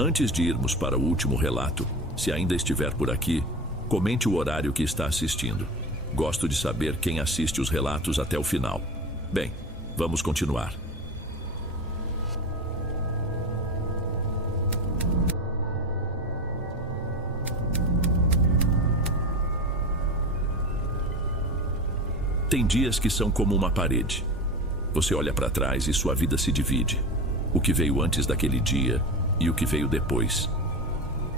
Antes de irmos para o último relato, se ainda estiver por aqui, comente o horário que está assistindo. Gosto de saber quem assiste os relatos até o final. Bem, vamos continuar. Tem dias que são como uma parede. Você olha para trás e sua vida se divide. O que veio antes daquele dia e o que veio depois.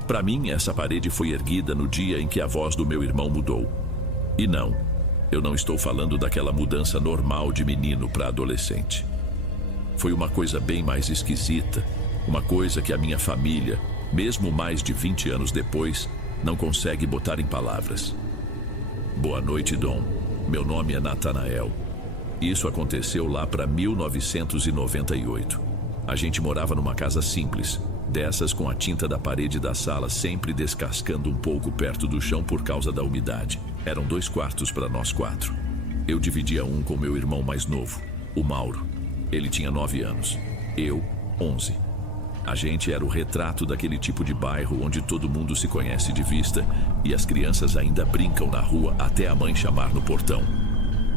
Para mim, essa parede foi erguida no dia em que a voz do meu irmão mudou. E não, eu não estou falando daquela mudança normal de menino para adolescente. Foi uma coisa bem mais esquisita, uma coisa que a minha família, mesmo mais de 20 anos depois, não consegue botar em palavras. Boa noite, Dom. Meu nome é Natanael. Isso aconteceu lá para 1998. A gente morava numa casa simples, dessas com a tinta da parede da sala sempre descascando um pouco perto do chão por causa da umidade. Eram 2 quartos para nós 4. Eu dividia um com meu irmão mais novo, o Mauro. Ele tinha 9 anos. Eu, 11. A gente era o retrato daquele tipo de bairro onde todo mundo se conhece de vista e as crianças ainda brincam na rua até a mãe chamar no portão.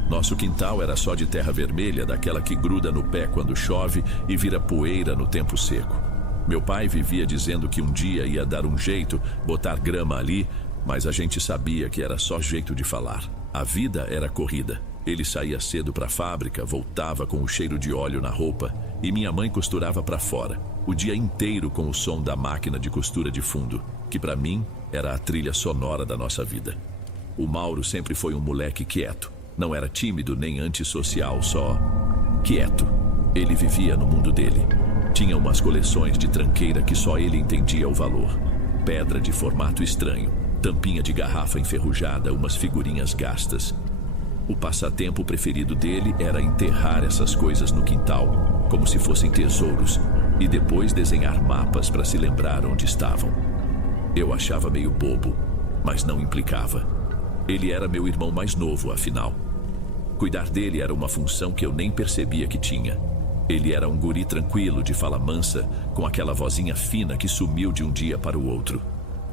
Nosso quintal era só de terra vermelha, daquela que gruda no pé quando chove e vira poeira no tempo seco. Meu pai vivia dizendo que um dia ia dar um jeito, botar grama ali, mas a gente sabia que era só jeito de falar. A vida era corrida. Ele saía cedo para a fábrica, voltava com o cheiro de óleo na roupa e minha mãe costurava para fora, o dia inteiro com o som da máquina de costura de fundo, que para mim era a trilha sonora da nossa vida. O Mauro sempre foi um moleque quieto, não era tímido nem antissocial, só quieto. Ele vivia no mundo dele. Tinha umas coleções de tranqueira que só ele entendia o valor. Pedra de formato estranho, tampinha de garrafa enferrujada, umas figurinhas gastas. O passatempo preferido dele era enterrar essas coisas no quintal, como se fossem tesouros, e depois desenhar mapas para se lembrar onde estavam. Eu achava meio bobo, mas não implicava. Ele era meu irmão mais novo, afinal. Cuidar dele era uma função que eu nem percebia que tinha. Ele era um guri tranquilo, de fala mansa, com aquela vozinha fina que sumiu de um dia para o outro.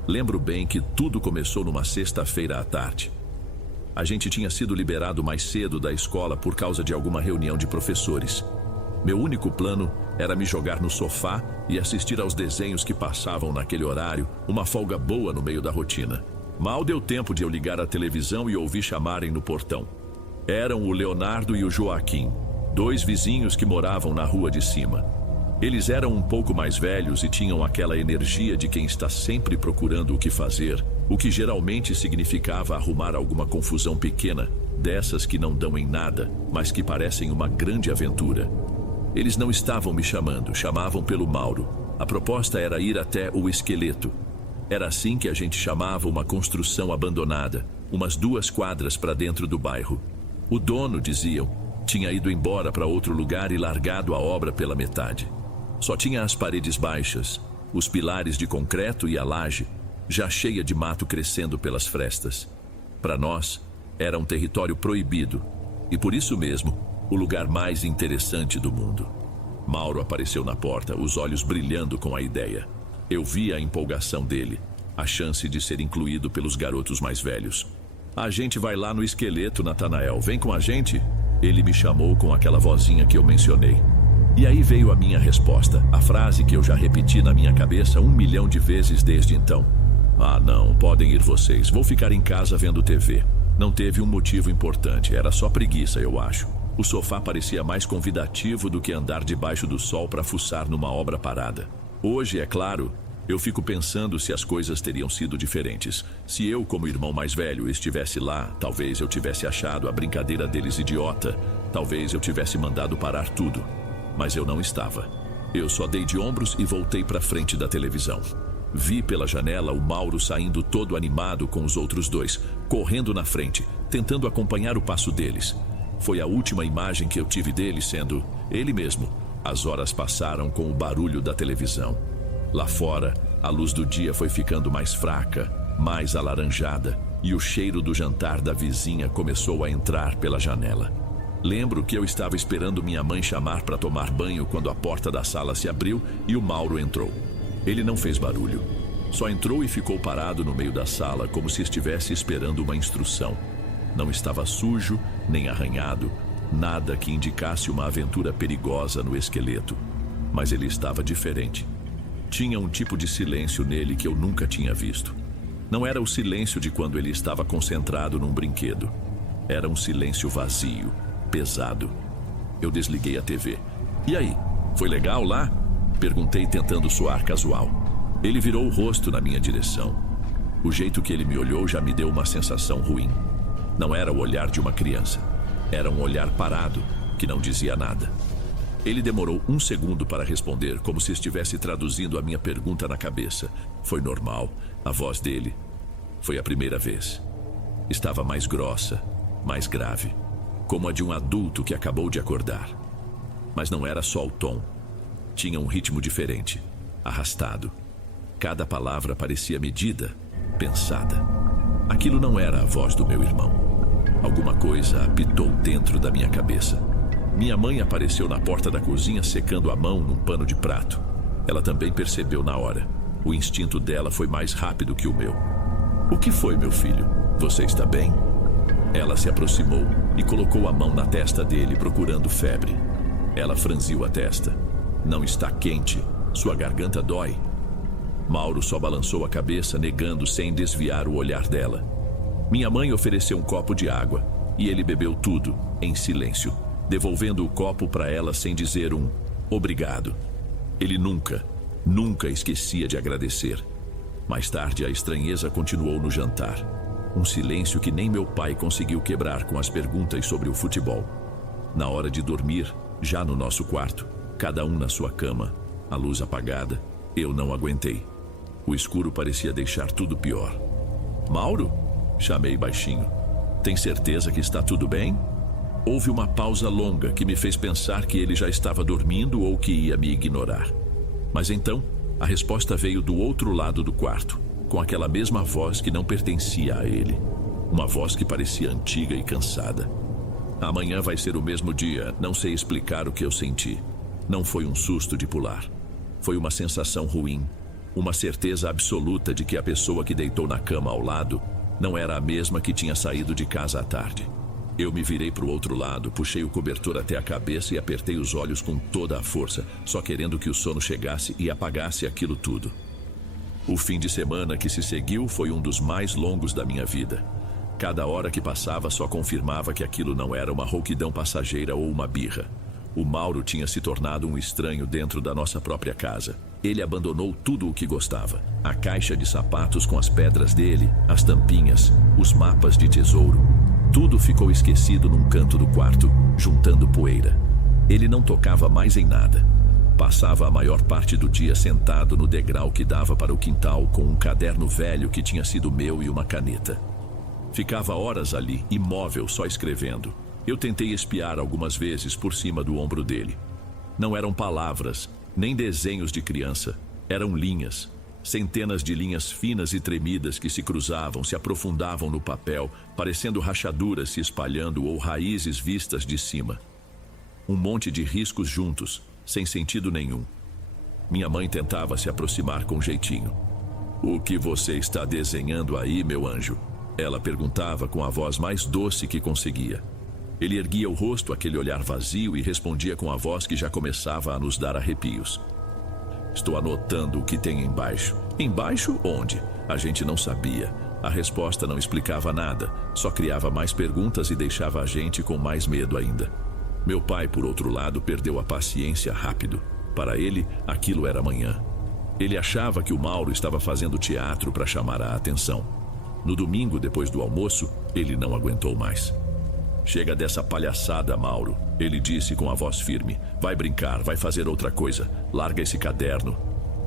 Lembro bem que tudo começou numa sexta-feira à tarde. A gente tinha sido liberado mais cedo da escola por causa de alguma reunião de professores. Meu único plano era me jogar no sofá e assistir aos desenhos que passavam naquele horário, uma folga boa no meio da rotina. Mal deu tempo de eu ligar a televisão e ouvir chamarem no portão. Eram o Leonardo e o Joaquim, 2 vizinhos que moravam na rua de cima. Eles eram um pouco mais velhos e tinham aquela energia de quem está sempre procurando o que fazer, o que geralmente significava arrumar alguma confusão pequena, dessas que não dão em nada, mas que parecem uma grande aventura. Eles não estavam me chamando, chamavam pelo Mauro. A proposta era ir até o Esqueleto. Era assim que a gente chamava uma construção abandonada, umas 2 quadras para dentro do bairro. O dono, diziam, tinha ido embora para outro lugar e largado a obra pela metade. Só tinha as paredes baixas, os pilares de concreto e a laje, já cheia de mato crescendo pelas frestas. Para nós, era um território proibido e, por isso mesmo, o lugar mais interessante do mundo. Mauro apareceu na porta, os olhos brilhando com a ideia. Eu vi a empolgação dele, a chance de ser incluído pelos garotos mais velhos. A gente vai lá no Esqueleto, Natanael, vem com a gente? Ele me chamou com aquela vozinha que eu mencionei. E aí veio a minha resposta, a frase que eu já repeti na minha cabeça 1 milhão de vezes desde então. Ah não, podem ir vocês, vou ficar em casa vendo TV. Não teve um motivo importante, era só preguiça, eu acho. O sofá parecia mais convidativo do que andar debaixo do sol para fuçar numa obra parada. Hoje, é claro, eu fico pensando se as coisas teriam sido diferentes. Se eu, como irmão mais velho, estivesse lá, talvez eu tivesse achado a brincadeira deles idiota, talvez eu tivesse mandado parar tudo. Mas eu não estava. Eu só dei de ombros e voltei para frente da televisão. Vi pela janela o Mauro saindo todo animado com os outros 2, correndo na frente, tentando acompanhar o passo deles. Foi a última imagem que eu tive dele sendo ele mesmo. As horas passaram com o barulho da televisão. Lá fora, a luz do dia foi ficando mais fraca, mais alaranjada, e o cheiro do jantar da vizinha começou a entrar pela janela. Lembro que eu estava esperando minha mãe chamar para tomar banho quando a porta da sala se abriu e o Mauro entrou. Ele não fez barulho. Só entrou e ficou parado no meio da sala, como se estivesse esperando uma instrução. Não estava sujo, nem arranhado, nada que indicasse uma aventura perigosa no esqueleto. Mas ele estava diferente. Tinha um tipo de silêncio nele que eu nunca tinha visto. Não era o silêncio de quando ele estava concentrado num brinquedo. Era um silêncio vazio, pesado. Eu desliguei a TV. E aí, foi legal lá? Perguntei tentando soar casual. Ele virou o rosto na minha direção. O jeito que ele me olhou já me deu uma sensação ruim. Não era o olhar de uma criança. Era um olhar parado, que não dizia nada. Ele demorou 1 segundo para responder, como se estivesse traduzindo a minha pergunta na cabeça. Foi normal, a voz dele. Foi a primeira vez. Estava mais grossa, mais grave, como a de um adulto que acabou de acordar. Mas não era só o tom. Tinha um ritmo diferente, arrastado. Cada palavra parecia medida, pensada. Aquilo não era a voz do meu irmão. Alguma coisa apitou dentro da minha cabeça. Minha mãe apareceu na porta da cozinha secando a mão num pano de prato. Ela também percebeu na hora. O instinto dela foi mais rápido que o meu. "O que foi, meu filho? Você está bem?" Ela se aproximou e colocou a mão na testa dele, procurando febre. Ela franziu a testa. "Não está quente. Sua garganta dói." Mauro só balançou a cabeça, negando sem desviar o olhar dela. Minha mãe ofereceu um copo de água e ele bebeu tudo, em silêncio, devolvendo o copo para ela sem dizer um obrigado. Ele nunca esquecia de agradecer. Mais tarde, a estranheza continuou no jantar. Um silêncio que nem meu pai conseguiu quebrar com as perguntas sobre o futebol. Na hora de dormir, já no nosso quarto, cada um na sua cama, a luz apagada, eu não aguentei. O escuro parecia deixar tudo pior. "Mauro?" Chamei baixinho. "Tem certeza que está tudo bem?" Houve uma pausa longa que me fez pensar que ele já estava dormindo ou que ia me ignorar. Mas então, a resposta veio do outro lado do quarto, com aquela mesma voz que não pertencia a ele. Uma voz que parecia antiga e cansada. "Amanhã vai ser o mesmo dia, não sei explicar o que eu senti. Não foi um susto de pular. Foi uma sensação ruim, uma certeza absoluta de que a pessoa que deitou na cama ao lado não era a mesma que tinha saído de casa à tarde." Eu me virei para o outro lado, puxei o cobertor até a cabeça e apertei os olhos com toda a força, só querendo que o sono chegasse e apagasse aquilo tudo. O fim de semana que se seguiu foi um dos mais longos da minha vida. Cada hora que passava só confirmava que aquilo não era uma rouquidão passageira ou uma birra. O Mauro tinha se tornado um estranho dentro da nossa própria casa. Ele abandonou tudo o que gostava. A caixa de sapatos com as pedras dele, as tampinhas, os mapas de tesouro. Tudo ficou esquecido num canto do quarto, juntando poeira. Ele não tocava mais em nada. Passava a maior parte do dia sentado no degrau que dava para o quintal com um caderno velho que tinha sido meu e uma caneta. Ficava horas ali, imóvel, só escrevendo. Eu tentei espiar algumas vezes por cima do ombro dele. Não eram palavras, nem desenhos de criança. Eram linhas. Centenas de linhas finas e tremidas que se cruzavam, se aprofundavam no papel, parecendo rachaduras se espalhando ou raízes vistas de cima. Um monte de riscos juntos, sem sentido nenhum. Minha mãe tentava se aproximar com jeitinho. "O que você está desenhando aí, meu anjo?" Ela perguntava com a voz mais doce que conseguia. Ele erguia o rosto, aquele olhar vazio, e respondia com a voz que já começava a nos dar arrepios. "Estou anotando o que tem embaixo." Embaixo onde? A gente não sabia. A resposta não explicava nada, só criava mais perguntas e deixava a gente com mais medo ainda. Meu pai, por outro lado, perdeu a paciência rápido. Para ele, aquilo era amanhã. Ele achava que o Mauro estava fazendo teatro para chamar a atenção. No domingo, depois do almoço, ele não aguentou mais. "Chega dessa palhaçada, Mauro," ele disse com a voz firme. "Vai brincar, vai fazer outra coisa. Larga esse caderno."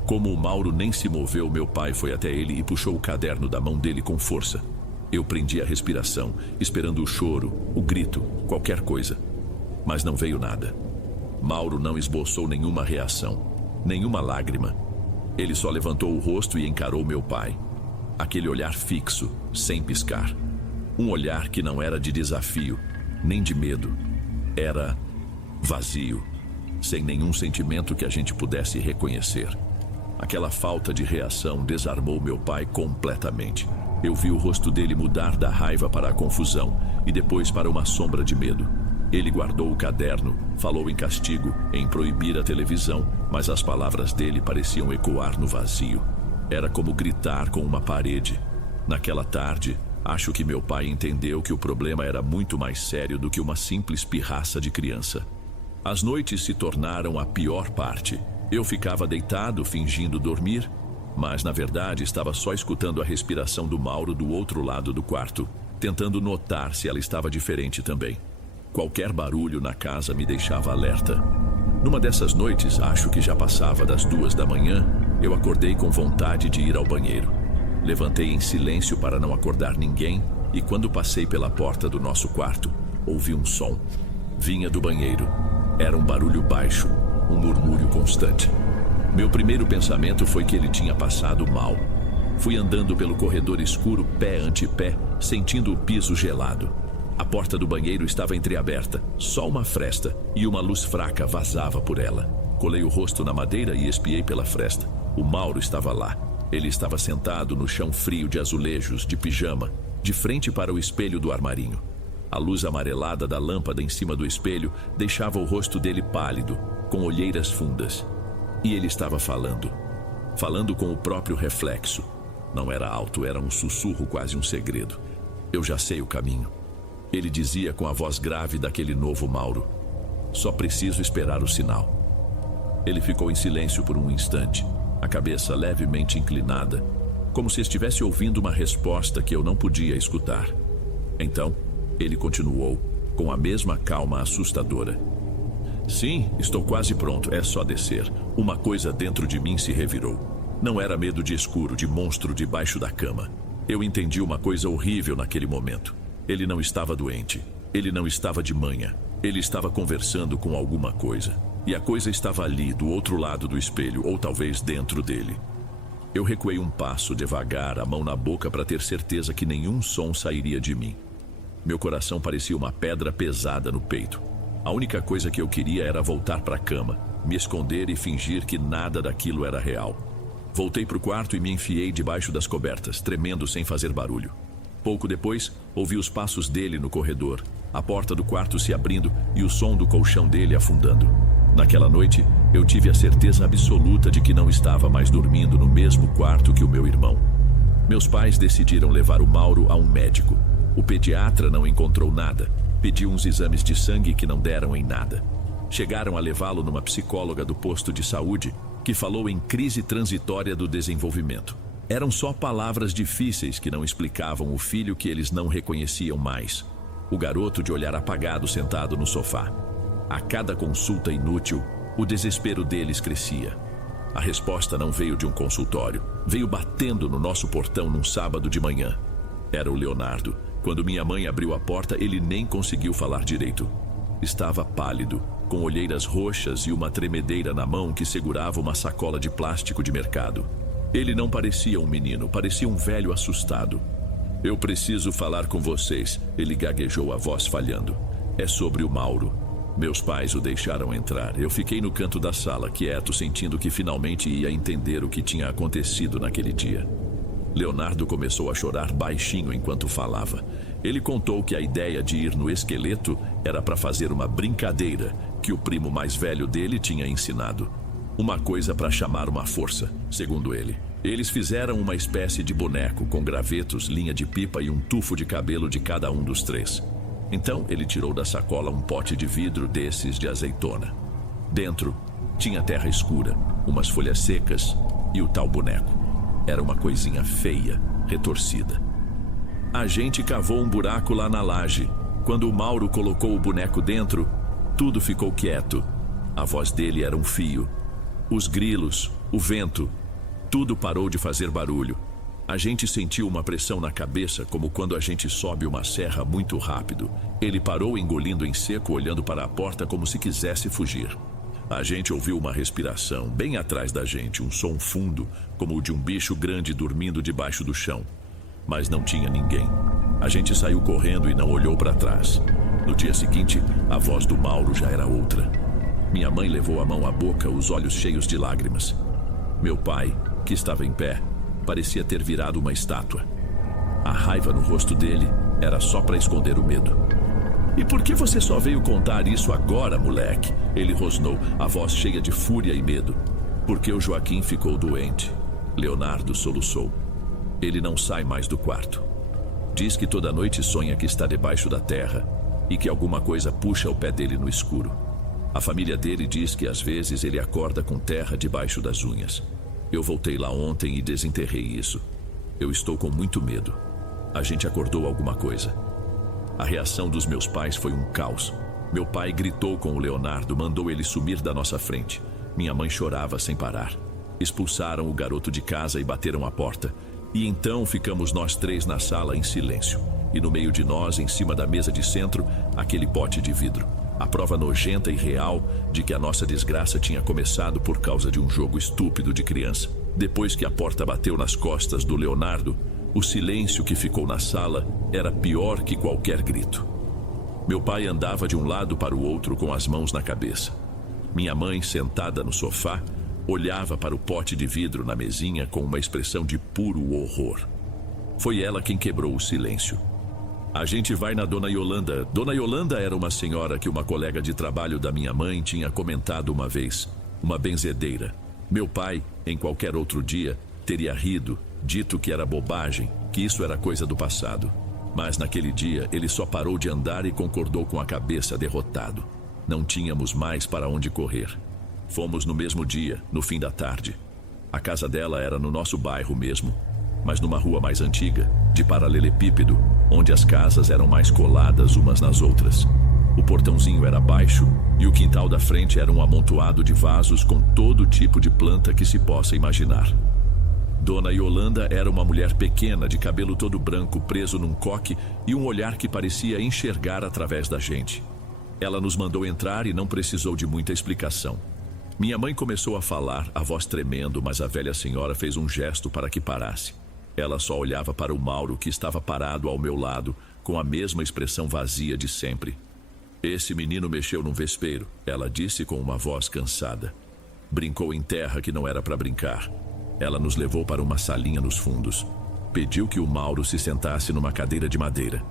Como o Mauro nem se moveu, meu pai foi até ele e puxou o caderno da mão dele com força. Eu prendi a respiração, esperando o choro, o grito, qualquer coisa. Mas não veio nada. Mauro não esboçou nenhuma reação, nenhuma lágrima. Ele só levantou o rosto e encarou meu pai. Aquele olhar fixo, sem piscar. Um olhar que não era de desafio, nem de medo. Era vazio, sem nenhum sentimento que a gente pudesse reconhecer. Aquela falta de reação desarmou meu pai completamente. Eu vi o rosto dele mudar da raiva para a confusão e depois para uma sombra de medo. Ele guardou o caderno, falou em castigo, em proibir a televisão, mas as palavras dele pareciam ecoar no vazio. Era como gritar com uma parede. Naquela tarde, acho que meu pai entendeu que o problema era muito mais sério do que uma simples pirraça de criança. As noites se tornaram a pior parte. Eu ficava deitado, fingindo dormir, mas na verdade estava só escutando a respiração do Mauro do outro lado do quarto, tentando notar se ela estava diferente também. Qualquer barulho na casa me deixava alerta. Numa dessas noites, acho que já passava das 2 da manhã, eu acordei com vontade de ir ao banheiro. Levantei em silêncio para não acordar ninguém e quando passei pela porta do nosso quarto, ouvi um som. Vinha do banheiro. Era um barulho baixo, um murmúrio constante. Meu primeiro pensamento foi que ele tinha passado mal. Fui andando pelo corredor escuro, pé ante pé, sentindo o piso gelado. A porta do banheiro estava entreaberta, só uma fresta, e uma luz fraca vazava por ela. Colei o rosto na madeira e espiei pela fresta. O Mauro estava lá. Ele estava sentado no chão frio de azulejos, de pijama, de frente para o espelho do armarinho. A luz amarelada da lâmpada em cima do espelho deixava o rosto dele pálido, com olheiras fundas. E ele estava falando com o próprio reflexo. Não era alto, era um sussurro, quase um segredo. Eu já sei o caminho. Ele dizia com a voz grave daquele novo Mauro. Só preciso esperar o sinal. Ele ficou em silêncio por um instante, a cabeça levemente inclinada, como se estivesse ouvindo uma resposta que eu não podia escutar. Então, ele continuou, com a mesma calma assustadora. Sim, estou quase pronto, é só descer. Uma coisa dentro de mim se revirou. Não era medo de escuro, de monstro debaixo da cama. Eu entendi uma coisa horrível naquele momento. Ele não estava doente. Ele não estava de manha. Ele estava conversando com alguma coisa. E a coisa estava ali, do outro lado do espelho, ou talvez dentro dele. Eu recuei um passo devagar, a mão na boca para ter certeza que nenhum som sairia de mim. Meu coração parecia uma pedra pesada no peito. A única coisa que eu queria era voltar para a cama, me esconder e fingir que nada daquilo era real. Voltei para o quarto e me enfiei debaixo das cobertas, tremendo sem fazer barulho. Pouco depois, ouvi os passos dele no corredor, a porta do quarto se abrindo e o som do colchão dele afundando. Naquela noite, eu tive a certeza absoluta de que não estava mais dormindo no mesmo quarto que o meu irmão. Meus pais decidiram levar o Mauro a um médico. O pediatra não encontrou nada, pediu uns exames de sangue que não deram em nada. Chegaram a levá-lo numa psicóloga do posto de saúde, que falou em crise transitória do desenvolvimento. Eram só palavras difíceis que não explicavam o filho que eles não reconheciam mais. O garoto de olhar apagado sentado no sofá. A cada consulta inútil, o desespero deles crescia. A resposta não veio de um consultório, veio batendo no nosso portão num sábado de manhã. Era o Leonardo. Quando minha mãe abriu a porta, ele nem conseguiu falar direito. Estava pálido, com olheiras roxas e uma tremedeira na mão que segurava uma sacola de plástico de mercado. Ele não parecia um menino, parecia um velho assustado. Eu preciso falar com vocês, ele gaguejou, a voz falhando. É sobre o Mauro. Meus pais o deixaram entrar. Eu fiquei no canto da sala, quieto, sentindo que finalmente ia entender o que tinha acontecido naquele dia. Leonardo começou a chorar baixinho enquanto falava. Ele contou que a ideia de ir no esqueleto era para fazer uma brincadeira que o primo mais velho dele tinha ensinado. Uma coisa para chamar uma força, segundo ele. Eles fizeram uma espécie de boneco com gravetos, linha de pipa e um tufo de cabelo de cada um dos três. Então ele tirou da sacola um pote de vidro desses de azeitona. Dentro tinha terra escura, umas folhas secas e o tal boneco. Era uma coisinha feia, retorcida. A gente cavou um buraco lá na laje. Quando o Mauro colocou o boneco dentro, tudo ficou quieto. A voz dele era um fio. Os grilos, o vento, tudo parou de fazer barulho. A gente sentiu uma pressão na cabeça, como quando a gente sobe uma serra muito rápido. Ele parou engolindo em seco, olhando para a porta como se quisesse fugir. A gente ouviu uma respiração bem atrás da gente, um som fundo, como o de um bicho grande dormindo debaixo do chão. Mas não tinha ninguém. A gente saiu correndo e não olhou para trás. No dia seguinte, a voz do Mauro já era outra. Minha mãe levou a mão à boca, os olhos cheios de lágrimas. Meu pai, que estava em pé, parecia ter virado uma estátua. A raiva no rosto dele era só para esconder o medo. "E por que você só veio contar isso agora, moleque?" Ele rosnou, a voz cheia de fúria e medo. "Porque o Joaquim ficou doente." Leonardo soluçou. "Ele não sai mais do quarto. Diz que toda noite sonha que está debaixo da terra e que alguma coisa puxa o pé dele no escuro. A família dele diz que às vezes ele acorda com terra debaixo das unhas. Eu voltei lá ontem e desenterrei isso. Eu estou com muito medo. A gente acordou alguma coisa." A reação dos meus pais foi um caos. Meu pai gritou com o Leonardo, mandou ele sumir da nossa frente. Minha mãe chorava sem parar. Expulsaram o garoto de casa e bateram a porta. E então ficamos nós três na sala em silêncio. E no meio de nós, em cima da mesa de centro, aquele pote de vidro. A prova nojenta e real de que a nossa desgraça tinha começado por causa de um jogo estúpido de criança. Depois que a porta bateu nas costas do Leonardo, o silêncio que ficou na sala era pior que qualquer grito. Meu pai andava de um lado para o outro com as mãos na cabeça. Minha mãe, sentada no sofá, olhava para o pote de vidro na mesinha com uma expressão de puro horror. Foi ela quem quebrou o silêncio. "A gente vai na Dona Yolanda." Dona Yolanda era uma senhora que uma colega de trabalho da minha mãe tinha comentado uma vez. Uma benzedeira. Meu pai, em qualquer outro dia, teria rido, dito que era bobagem, que isso era coisa do passado. Mas naquele dia ele só parou de andar e concordou com a cabeça, derrotado. Não tínhamos mais para onde correr. Fomos no mesmo dia, no fim da tarde. A casa dela era no nosso bairro mesmo, mas numa rua mais antiga, de paralelepípedo, onde as casas eram mais coladas umas nas outras. O portãozinho era baixo e o quintal da frente era um amontoado de vasos com todo tipo de planta que se possa imaginar. Dona Yolanda era uma mulher pequena, de cabelo todo branco, preso num coque e um olhar que parecia enxergar através da gente. Ela nos mandou entrar e não precisou de muita explicação. Minha mãe começou a falar, a voz tremendo, mas a velha senhora fez um gesto para que parasse. Ela só olhava para o Mauro, que estava parado ao meu lado, com a mesma expressão vazia de sempre. "Esse menino mexeu num vespeiro", ela disse com uma voz cansada. "Brincou em terra que não era para brincar." Ela nos levou para uma salinha nos fundos. Pediu que o Mauro se sentasse numa cadeira de madeira.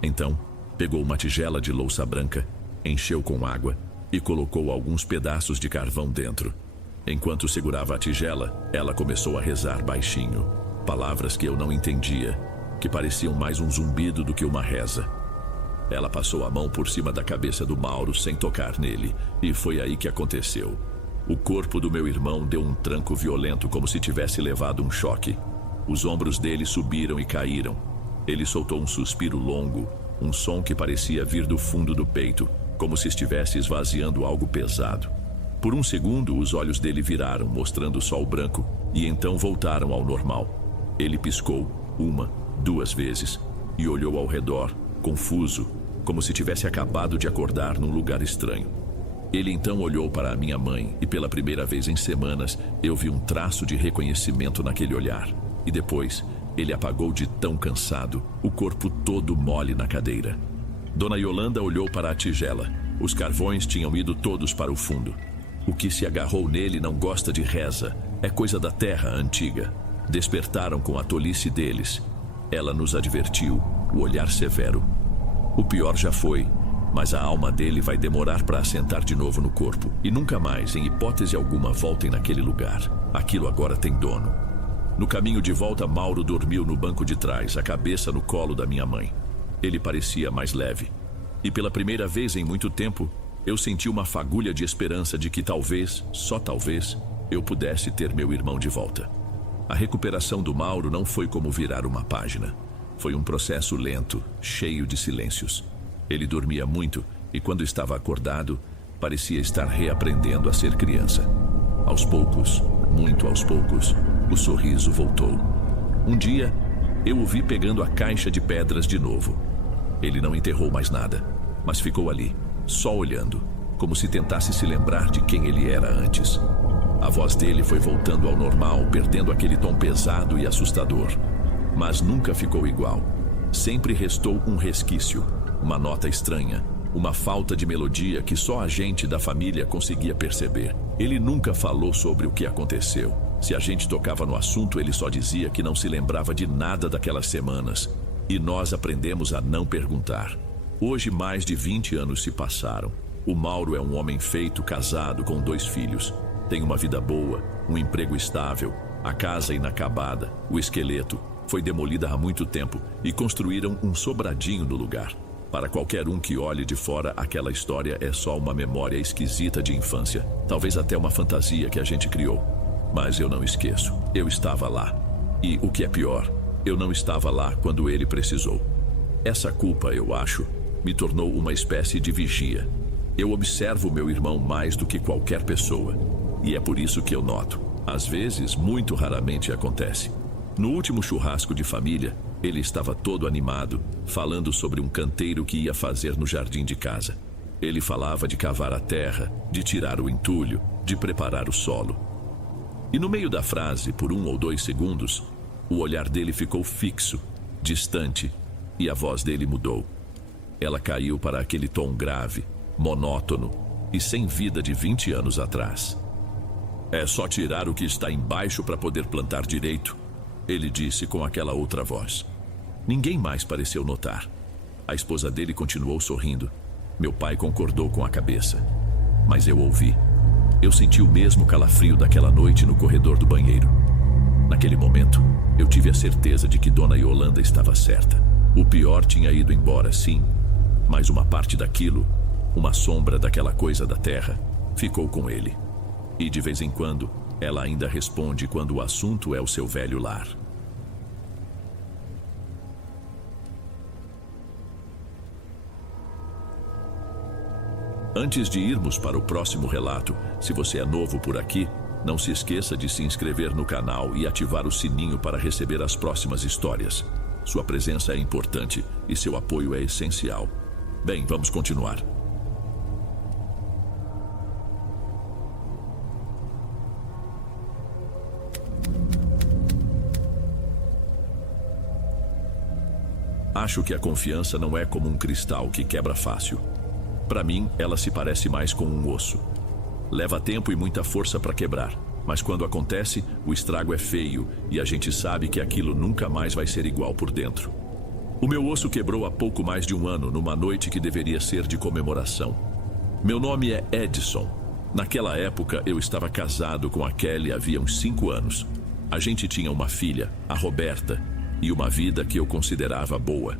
Então, pegou uma tigela de louça branca, encheu com água e colocou alguns pedaços de carvão dentro. Enquanto segurava a tigela, ela começou a rezar baixinho. Palavras que eu não entendia, que pareciam mais um zumbido do que uma reza. Ela passou a mão por cima da cabeça do Mauro sem tocar nele, e foi aí que aconteceu. O corpo do meu irmão deu um tranco violento, como se tivesse levado um choque. Os ombros dele subiram e caíram. Ele soltou um suspiro longo, um som que parecia vir do fundo do peito, como se estivesse esvaziando algo pesado. Por um segundo, os olhos dele viraram, mostrando só o branco, e então voltaram ao normal. Ele piscou 1, 2 vezes e olhou ao redor, confuso, como se tivesse acabado de acordar num lugar estranho. Ele então olhou para a minha mãe e pela primeira vez em semanas eu vi um traço de reconhecimento naquele olhar. E depois ele apagou de tão cansado, o corpo todo mole na cadeira. Dona Yolanda olhou para a tigela. Os carvões tinham ido todos para o fundo. O que se agarrou nele não gosta de reza, é coisa da terra antiga. Despertaram com a tolice deles. Ela nos advertiu, o olhar severo. O pior já foi, mas a alma dele vai demorar para assentar de novo no corpo. E nunca mais, em hipótese alguma, voltem naquele lugar. Aquilo agora tem dono. No caminho de volta, Mauro dormiu no banco de trás, a cabeça no colo da minha mãe. Ele parecia mais leve. E pela primeira vez em muito tempo, eu senti uma fagulha de esperança de que talvez, só talvez, eu pudesse ter meu irmão de volta. A recuperação do Mauro não foi como virar uma página. Foi um processo lento, cheio de silêncios. Ele dormia muito e quando estava acordado, parecia estar reaprendendo a ser criança. Aos poucos, muito aos poucos, o sorriso voltou. Um dia, eu o vi pegando a caixa de pedras de novo. Ele não enterrou mais nada, mas ficou ali, só olhando, como se tentasse se lembrar de quem ele era antes. A voz dele foi voltando ao normal, perdendo aquele tom pesado e assustador. Mas nunca ficou igual. Sempre restou um resquício, uma nota estranha, uma falta de melodia que só a gente da família conseguia perceber. Ele nunca falou sobre o que aconteceu. Se a gente tocava no assunto, ele só dizia que não se lembrava de nada daquelas semanas. E nós aprendemos a não perguntar. Hoje, mais de 20 anos se passaram. O Mauro é um homem feito, casado, com 2 filhos. Tem uma vida boa, um emprego estável, a casa inacabada, o esqueleto. Foi demolida há muito tempo e construíram um sobradinho no lugar. Para qualquer um que olhe de fora, aquela história é só uma memória esquisita de infância. Talvez até uma fantasia que a gente criou. Mas eu não esqueço. Eu estava lá. E o que é pior, eu não estava lá quando ele precisou. Essa culpa, eu acho, me tornou uma espécie de vigia. Eu observo meu irmão mais do que qualquer pessoa. E é por isso que eu noto. Às vezes, muito raramente acontece. No último churrasco de família, ele estava todo animado, falando sobre um canteiro que ia fazer no jardim de casa. Ele falava de cavar a terra, de tirar o entulho, de preparar o solo. E no meio da frase, por 1 ou 2 segundos, o olhar dele ficou fixo, distante, e a voz dele mudou. Ela caiu para aquele tom grave, monótono e sem vida de 20 anos atrás. É só tirar o que está embaixo para poder plantar direito, ele disse com aquela outra voz. Ninguém mais pareceu notar. A esposa dele continuou sorrindo. Meu pai concordou com a cabeça. Mas eu ouvi. Eu senti o mesmo calafrio daquela noite no corredor do banheiro. Naquele momento, eu tive a certeza de que Dona Yolanda estava certa. O pior tinha ido embora, sim. Mas uma parte daquilo, uma sombra daquela coisa da terra, ficou com ele. E de vez em quando, ela ainda responde quando o assunto é o seu velho lar. Antes de irmos para o próximo relato, se você é novo por aqui, não se esqueça de se inscrever no canal e ativar o sininho para receber as próximas histórias. Sua presença é importante e seu apoio é essencial. Bem, vamos continuar. Acho que a confiança não é como um cristal que quebra fácil. Para mim, ela se parece mais com um osso. Leva tempo e muita força para quebrar, mas quando acontece, o estrago é feio e a gente sabe que aquilo nunca mais vai ser igual por dentro. O meu osso quebrou há pouco mais de 1 ano, numa noite que deveria ser de comemoração. Meu nome é Edson. Naquela época, eu estava casado com a Kelly havia uns 5 anos. A gente tinha uma filha, a Roberta, e uma vida que eu considerava boa.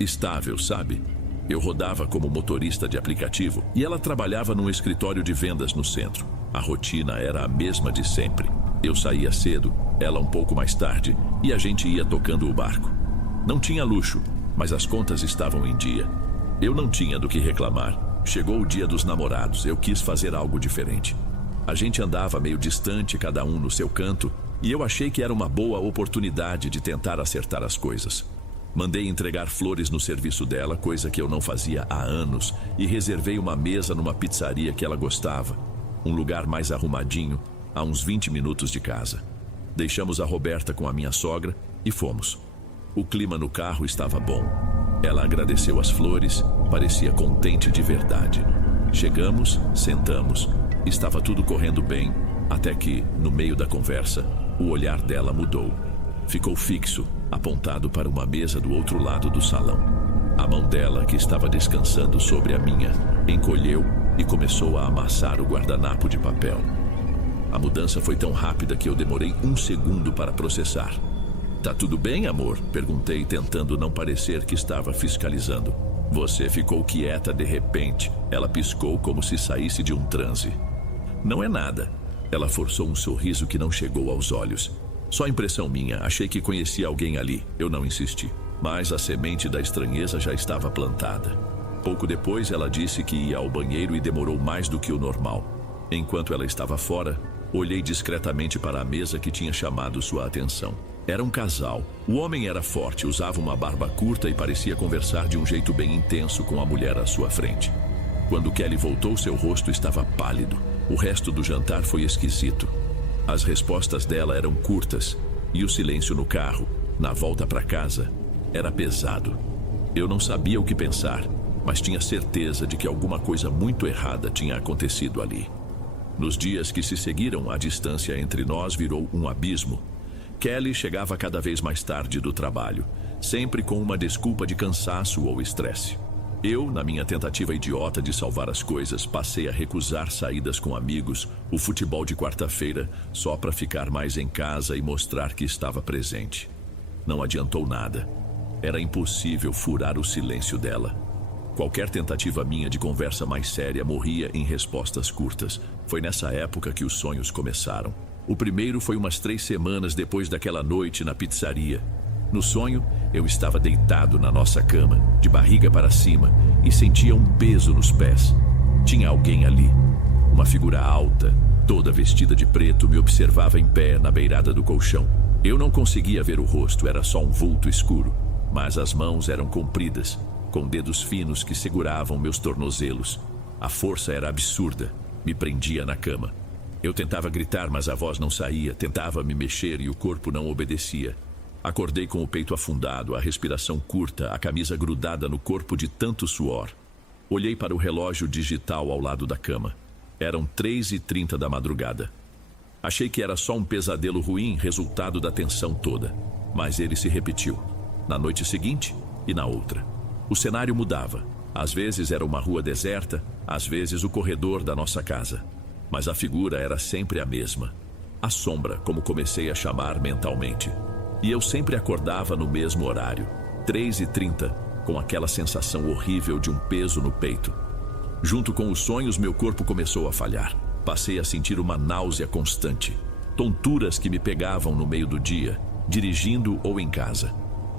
Estável, sabe? Eu rodava como motorista de aplicativo e ela trabalhava num escritório de vendas no centro. A rotina era a mesma de sempre. Eu saía cedo, ela um pouco mais tarde, e a gente ia tocando o barco. Não tinha luxo, mas as contas estavam em dia. Eu não tinha do que reclamar. Chegou o dia dos namorados, eu quis fazer algo diferente. A gente andava meio distante, cada um no seu canto, e eu achei que era uma boa oportunidade de tentar acertar as coisas. Mandei entregar flores no serviço dela, coisa que eu não fazia há anos, e reservei uma mesa numa pizzaria que ela gostava, um lugar mais arrumadinho, a uns 20 minutos de casa. Deixamos a Roberta com a minha sogra e fomos. O clima no carro estava bom. Ela agradeceu as flores, parecia contente de verdade. Chegamos, sentamos, estava tudo correndo bem, até que, no meio da conversa, o olhar dela mudou. Ficou fixo, apontado para uma mesa do outro lado do salão. A mão dela, que estava descansando sobre a minha, encolheu e começou a amassar o guardanapo de papel. A mudança foi tão rápida que eu demorei 1 segundo para processar. "Tá tudo bem, amor?" perguntei, tentando não parecer que estava fiscalizando. "Você ficou quieta de repente." Ela piscou como se saísse de um transe. "Não é nada." Ela forçou um sorriso que não chegou aos olhos. "Só impressão minha, achei que conhecia alguém ali." Eu não insisti, mas a semente da estranheza já estava plantada. Pouco depois ela disse que ia ao banheiro e demorou mais do que o normal. Enquanto ela estava fora, olhei discretamente para a mesa que tinha chamado sua atenção. Era um casal. O homem era forte, usava uma barba curta e parecia conversar de um jeito bem intenso com a mulher à sua frente. Quando Kelly voltou, seu rosto estava pálido. O resto do jantar foi esquisito. As respostas dela eram curtas, e o silêncio no carro, na volta para casa, era pesado. Eu não sabia o que pensar, mas tinha certeza de que alguma coisa muito errada tinha acontecido ali. Nos dias que se seguiram, a distância entre nós virou um abismo. Kelly chegava cada vez mais tarde do trabalho, sempre com uma desculpa de cansaço ou estresse. Eu, na minha tentativa idiota de salvar as coisas, passei a recusar saídas com amigos, o futebol de quarta-feira, só para ficar mais em casa e mostrar que estava presente. Não adiantou nada. Era impossível furar o silêncio dela. Qualquer tentativa minha de conversa mais séria morria em respostas curtas. Foi nessa época que os sonhos começaram. O primeiro foi umas 3 semanas depois daquela noite na pizzaria. No sonho, eu estava deitado na nossa cama, de barriga para cima, e sentia um peso nos pés. Tinha alguém ali. Uma figura alta, toda vestida de preto, me observava em pé na beirada do colchão. Eu não conseguia ver o rosto, era só um vulto escuro. Mas as mãos eram compridas, com dedos finos que seguravam meus tornozelos. A força era absurda, me prendia na cama. Eu tentava gritar, mas a voz não saía, tentava me mexer e o corpo não obedecia. Acordei com o peito afundado, a respiração curta, a camisa grudada no corpo de tanto suor. Olhei para o relógio digital ao lado da cama. Eram 3h30 da madrugada. Achei que era só um pesadelo ruim, resultado da tensão toda. Mas ele se repetiu, na noite seguinte e na outra. O cenário mudava. Às vezes era uma rua deserta, às vezes o corredor da nossa casa. Mas a figura era sempre a mesma. A sombra, como comecei a chamar mentalmente. E eu sempre acordava no mesmo horário, 3h30, com aquela sensação horrível de um peso no peito. Junto com os sonhos, meu corpo começou a falhar. Passei a sentir uma náusea constante. Tonturas que me pegavam no meio do dia, dirigindo ou em casa.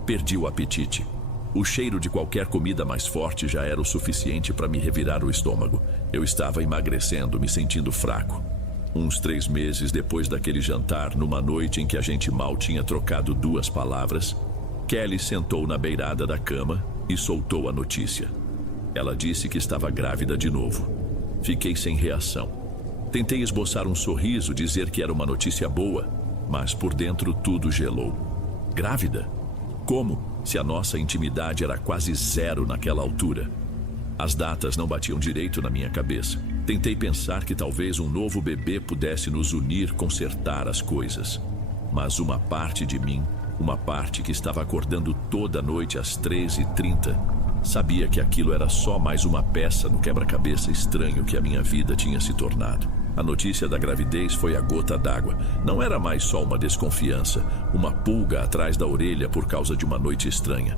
Perdi o apetite. O cheiro de qualquer comida mais forte já era o suficiente para me revirar o estômago. Eu estava emagrecendo, me sentindo fraco. Uns 3 meses depois daquele jantar, numa noite em que a gente mal tinha trocado 2 palavras, Kelly sentou na beirada da cama e soltou a notícia. Ela disse que estava grávida de novo. Fiquei sem reação. Tentei esboçar um sorriso, dizer que era uma notícia boa, mas por dentro tudo gelou. Grávida? Como? Se a nossa intimidade era quase zero naquela altura. As datas não batiam direito na minha cabeça. Tentei pensar que talvez um novo bebê pudesse nos unir, consertar as coisas. Mas uma parte de mim, uma parte que estava acordando toda noite às 3h30, sabia que aquilo era só mais uma peça no quebra-cabeça estranho que a minha vida tinha se tornado. A notícia da gravidez foi a gota d'água. Não era mais só uma desconfiança, uma pulga atrás da orelha por causa de uma noite estranha.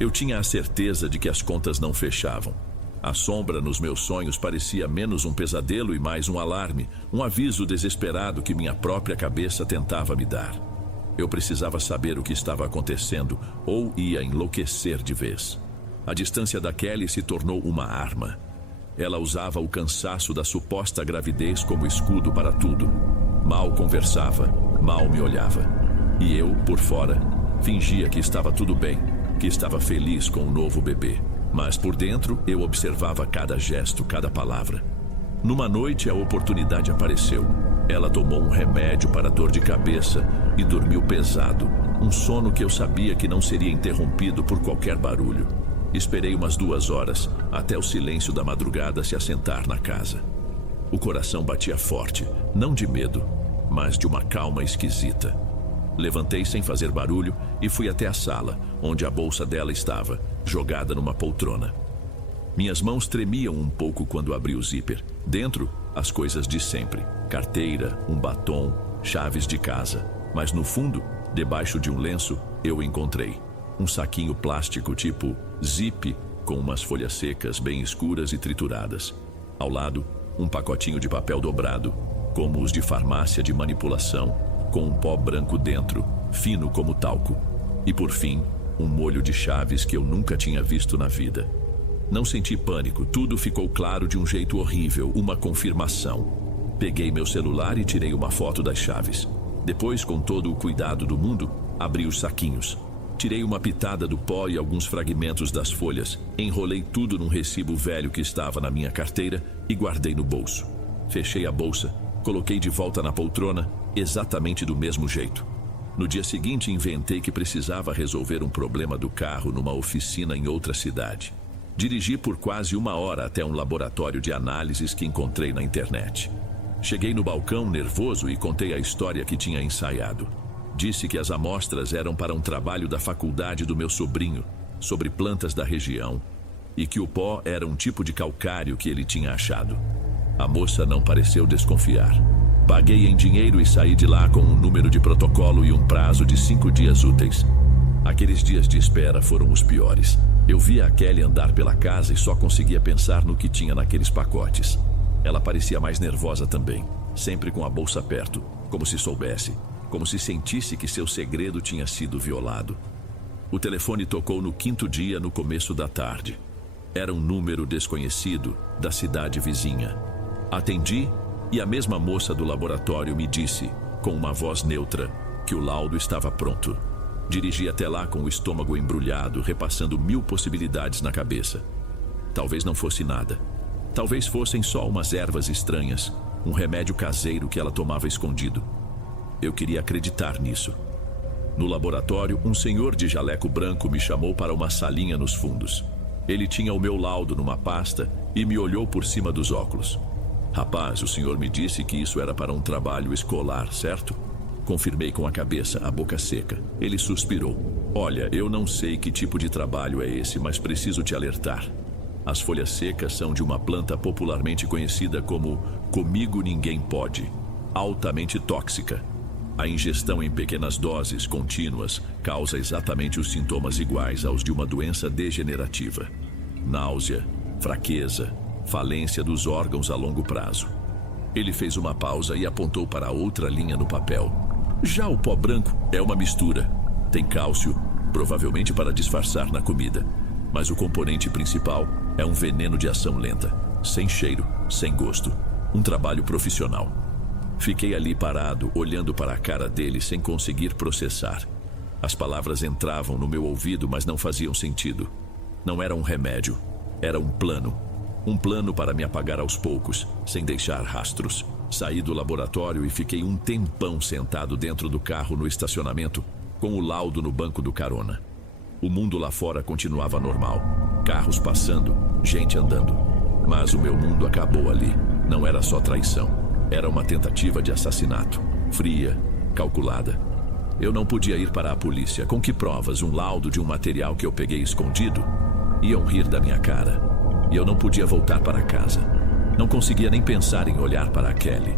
Eu tinha a certeza de que as contas não fechavam. A sombra nos meus sonhos parecia menos um pesadelo e mais um alarme, um aviso desesperado que minha própria cabeça tentava me dar. Eu precisava saber o que estava acontecendo ou ia enlouquecer de vez. A distância da Kelly se tornou uma arma. Ela usava o cansaço da suposta gravidez como escudo para tudo. Mal conversava, mal me olhava. E eu, por fora, fingia que estava tudo bem, que estava feliz com o novo bebê. Mas por dentro, eu observava cada gesto, cada palavra. Numa noite, a oportunidade apareceu. Ela tomou um remédio para dor de cabeça e dormiu pesado. Um sono que eu sabia que não seria interrompido por qualquer barulho. Esperei umas 2 horas, até o silêncio da madrugada se assentar na casa. O coração batia forte, não de medo, mas de uma calma esquisita. Levantei sem fazer barulho e fui até a sala, onde a bolsa dela estava, jogada numa poltrona. Minhas mãos tremiam um pouco quando abri o zíper. Dentro, as coisas de sempre. Carteira, um batom, chaves de casa. Mas no fundo, debaixo de um lenço, eu encontrei um saquinho plástico tipo zip, com umas folhas secas bem escuras e trituradas. Ao lado, um pacotinho de papel dobrado, como os de farmácia de manipulação, com um pó branco dentro, fino como talco. E por fim, um molho de chaves que eu nunca tinha visto na vida. Não senti pânico, tudo ficou claro de um jeito horrível, uma confirmação. Peguei meu celular e tirei uma foto das chaves. Depois, com todo o cuidado do mundo, abri os saquinhos. Tirei uma pitada do pó e alguns fragmentos das folhas. Enrolei tudo num recibo velho que estava na minha carteira e guardei no bolso. Fechei a bolsa, coloquei de volta na poltrona, exatamente do mesmo jeito. No dia seguinte, inventei que precisava resolver um problema do carro numa oficina em outra cidade. Dirigi por quase 1 hora até um laboratório de análises que encontrei na internet. Cheguei no balcão nervoso e contei a história que tinha ensaiado. Disse que as amostras eram para um trabalho da faculdade do meu sobrinho, sobre plantas da região, e que o pó era um tipo de calcário que ele tinha achado. A moça não pareceu desconfiar. Paguei em dinheiro e saí de lá com um número de protocolo e um prazo de 5 dias úteis. Aqueles dias de espera foram os piores. Eu via a Kelly andar pela casa e só conseguia pensar no que tinha naqueles pacotes. Ela parecia mais nervosa também, sempre com a bolsa perto, como se soubesse, como se sentisse que seu segredo tinha sido violado. O telefone tocou no 5º dia, no começo da tarde. Era um número desconhecido, da cidade vizinha. Atendi e a mesma moça do laboratório me disse, com uma voz neutra, que o laudo estava pronto. Dirigi até lá com o estômago embrulhado, repassando 1000 possibilidades na cabeça. Talvez não fosse nada. Talvez fossem só umas ervas estranhas, um remédio caseiro que ela tomava escondido. Eu queria acreditar nisso. No laboratório, um senhor de jaleco branco me chamou para uma salinha nos fundos. Ele tinha o meu laudo numa pasta e me olhou por cima dos óculos. Rapaz, o senhor me disse que isso era para um trabalho escolar, certo? Confirmei com a cabeça, a boca seca. Ele suspirou. Olha, eu não sei que tipo de trabalho é esse, mas preciso te alertar. As folhas secas são de uma planta popularmente conhecida como comigo ninguém pode, altamente tóxica. A ingestão em pequenas doses contínuas causa exatamente os sintomas iguais aos de uma doença degenerativa. Náusea, fraqueza, falência dos órgãos a longo prazo. Ele fez uma pausa e apontou para outra linha no papel. Já o pó branco é uma mistura. Tem cálcio, provavelmente para disfarçar na comida. Mas o componente principal é um veneno de ação lenta, sem cheiro, sem gosto. Um trabalho profissional. Fiquei ali parado, olhando para a cara dele sem conseguir processar. As palavras entravam no meu ouvido, mas não faziam sentido. Não era um remédio, era um plano. Um plano para me apagar aos poucos, sem deixar rastros. Saí do laboratório e fiquei um tempão sentado dentro do carro no estacionamento, com o laudo no banco do carona. O mundo lá fora continuava normal. Carros passando, gente andando. Mas o meu mundo acabou ali. Não era só traição. Era uma tentativa de assassinato. Fria, calculada. Eu não podia ir para a polícia. Com que provas? Um laudo de um material que eu peguei escondido? Iam rir da minha cara. E eu não podia voltar para casa. Não conseguia nem pensar em olhar para a Kelly.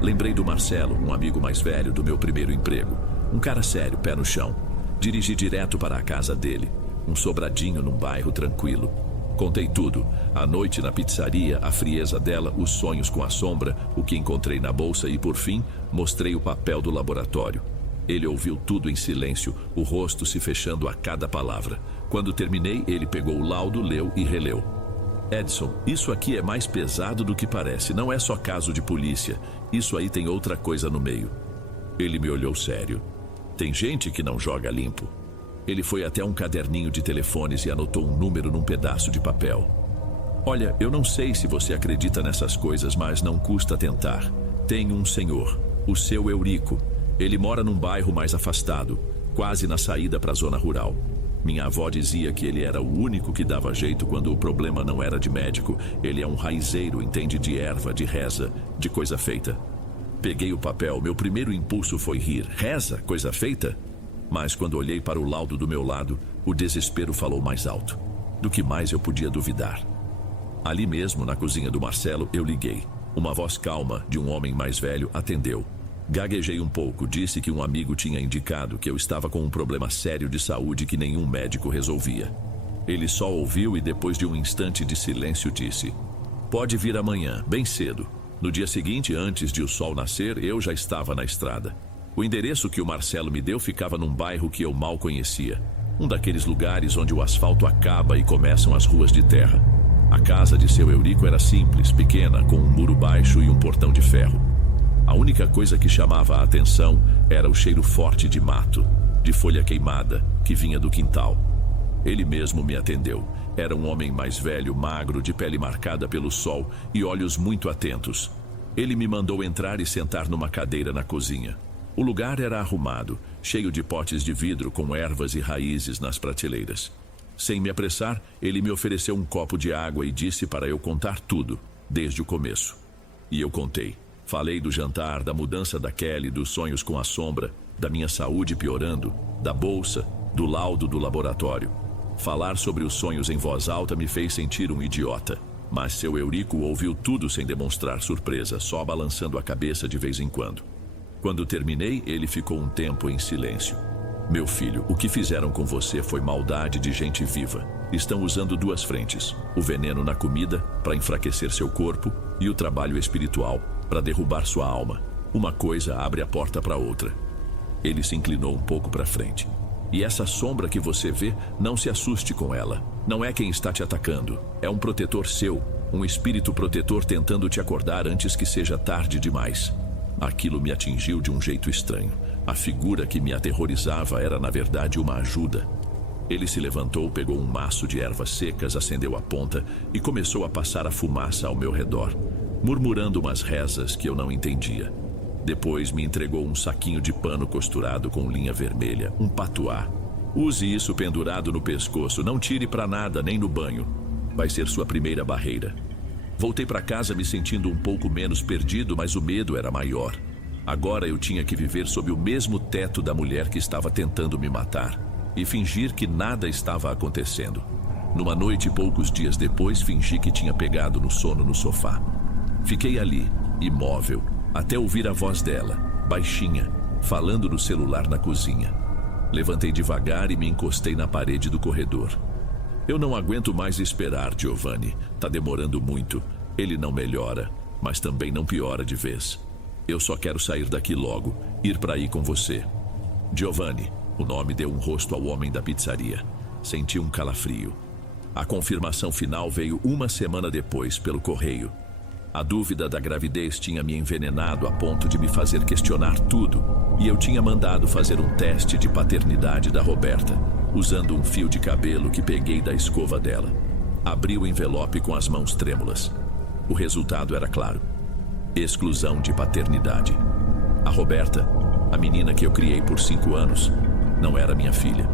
Lembrei do Marcelo, um amigo mais velho do meu primeiro emprego. Um cara sério, pé no chão. Dirigi direto para a casa dele. Um sobradinho num bairro tranquilo. Contei tudo. A noite na pizzaria, a frieza dela, os sonhos com a sombra, o que encontrei na bolsa e, por fim, mostrei o papel do laboratório. Ele ouviu tudo em silêncio, o rosto se fechando a cada palavra. Quando terminei, ele pegou o laudo, leu e releu. Edson, isso aqui é mais pesado do que parece. Não é só caso de polícia. Isso aí tem outra coisa no meio. Ele me olhou sério. Tem gente que não joga limpo. Ele foi até um caderninho de telefones e anotou um número num pedaço de papel. Olha, eu não sei se você acredita nessas coisas, mas não custa tentar. Tem um senhor, o seu Eurico. Ele mora num bairro mais afastado, quase na saída para a zona rural. Minha avó dizia que ele era o único que dava jeito quando o problema não era de médico. Ele é um raizeiro, entende de erva, de reza, de coisa feita. Peguei o papel, meu primeiro impulso foi rir. Reza? Coisa feita? Mas quando olhei para o laudo do meu lado, o desespero falou mais alto. Do que mais eu podia duvidar? Ali mesmo, na cozinha do Marcelo, eu liguei. Uma voz calma, de um homem mais velho, atendeu. Gaguejei um pouco, disse que um amigo tinha indicado que eu estava com um problema sério de saúde que nenhum médico resolvia. Ele só ouviu e depois de um instante de silêncio disse: pode vir amanhã, bem cedo. No dia seguinte, antes de o sol nascer, eu já estava na estrada. O endereço que o Marcelo me deu ficava num bairro que eu mal conhecia. Um daqueles lugares onde o asfalto acaba e começam as ruas de terra. A casa de seu Eurico era simples, pequena, com um muro baixo e um portão de ferro. A única coisa que chamava a atenção era o cheiro forte de mato, de folha queimada, que vinha do quintal. Ele mesmo me atendeu. Era um homem mais velho, magro, de pele marcada pelo sol e olhos muito atentos. Ele me mandou entrar e sentar numa cadeira na cozinha. O lugar era arrumado, cheio de potes de vidro com ervas e raízes nas prateleiras. Sem me apressar, ele me ofereceu um copo de água e disse para eu contar tudo, desde o começo. E eu contei. Falei do jantar, da mudança da Kelly, dos sonhos com a sombra, da minha saúde piorando, da bolsa, do laudo do laboratório. Falar sobre os sonhos em voz alta me fez sentir um idiota. Mas seu Eurico ouviu tudo sem demonstrar surpresa, só balançando a cabeça de vez em quando. Quando terminei, ele ficou um tempo em silêncio. Meu filho, o que fizeram com você foi maldade de gente viva. Estão usando duas frentes: o veneno na comida, para enfraquecer seu corpo, e o trabalho espiritual, para derrubar sua alma. Uma coisa abre a porta para outra. Ele se inclinou um pouco para frente. E essa sombra que você vê, não se assuste com ela. Não é quem está te atacando. É um protetor seu, um espírito protetor tentando te acordar antes que seja tarde demais. Aquilo me atingiu de um jeito estranho. A figura que me aterrorizava era, na verdade, uma ajuda. Ele se levantou, pegou um maço de ervas secas, acendeu a ponta e começou a passar a fumaça ao meu redor, murmurando umas rezas que eu não entendia. Depois me entregou um saquinho de pano costurado com linha vermelha, um patuá. Use isso pendurado no pescoço, não tire para nada, nem no banho. Vai ser sua primeira barreira. Voltei para casa me sentindo um pouco menos perdido, mas o medo era maior. Agora eu tinha que viver sob o mesmo teto da mulher que estava tentando me matar e fingir que nada estava acontecendo. Numa noite, poucos dias depois, fingi que tinha pegado no sono no sofá. Fiquei ali, imóvel, até ouvir a voz dela, baixinha, falando no celular na cozinha. Levantei devagar e me encostei na parede do corredor. Eu não aguento mais esperar, Giovanni. Tá demorando muito. Ele não melhora, mas também não piora de vez. Eu só quero sair daqui logo, ir para aí com você. Giovanni, o nome deu um rosto ao homem da pizzaria. Senti um calafrio. A confirmação final veio uma semana depois, pelo correio. A dúvida da gravidez tinha me envenenado a ponto de me fazer questionar tudo, e eu tinha mandado fazer um teste de paternidade da Roberta, usando um fio de cabelo que peguei da escova dela. Abri o envelope com as mãos trêmulas. O resultado era claro: exclusão de paternidade. A Roberta, a menina que eu criei por 5 anos, não era minha filha.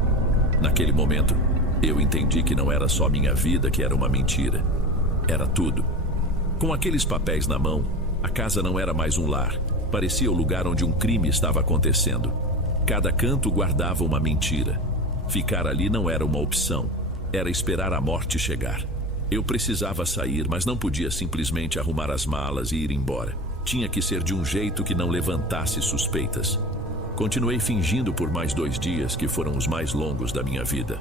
Naquele momento, eu entendi que não era só minha vida que era uma mentira. Era tudo. Com aqueles papéis na mão, a casa não era mais um lar. Parecia o lugar onde um crime estava acontecendo. Cada canto guardava uma mentira. Ficar ali não era uma opção. Era esperar a morte chegar. Eu precisava sair, mas não podia simplesmente arrumar as malas e ir embora. Tinha que ser de um jeito que não levantasse suspeitas. Continuei fingindo por mais 2 dias, que foram os mais longos da minha vida.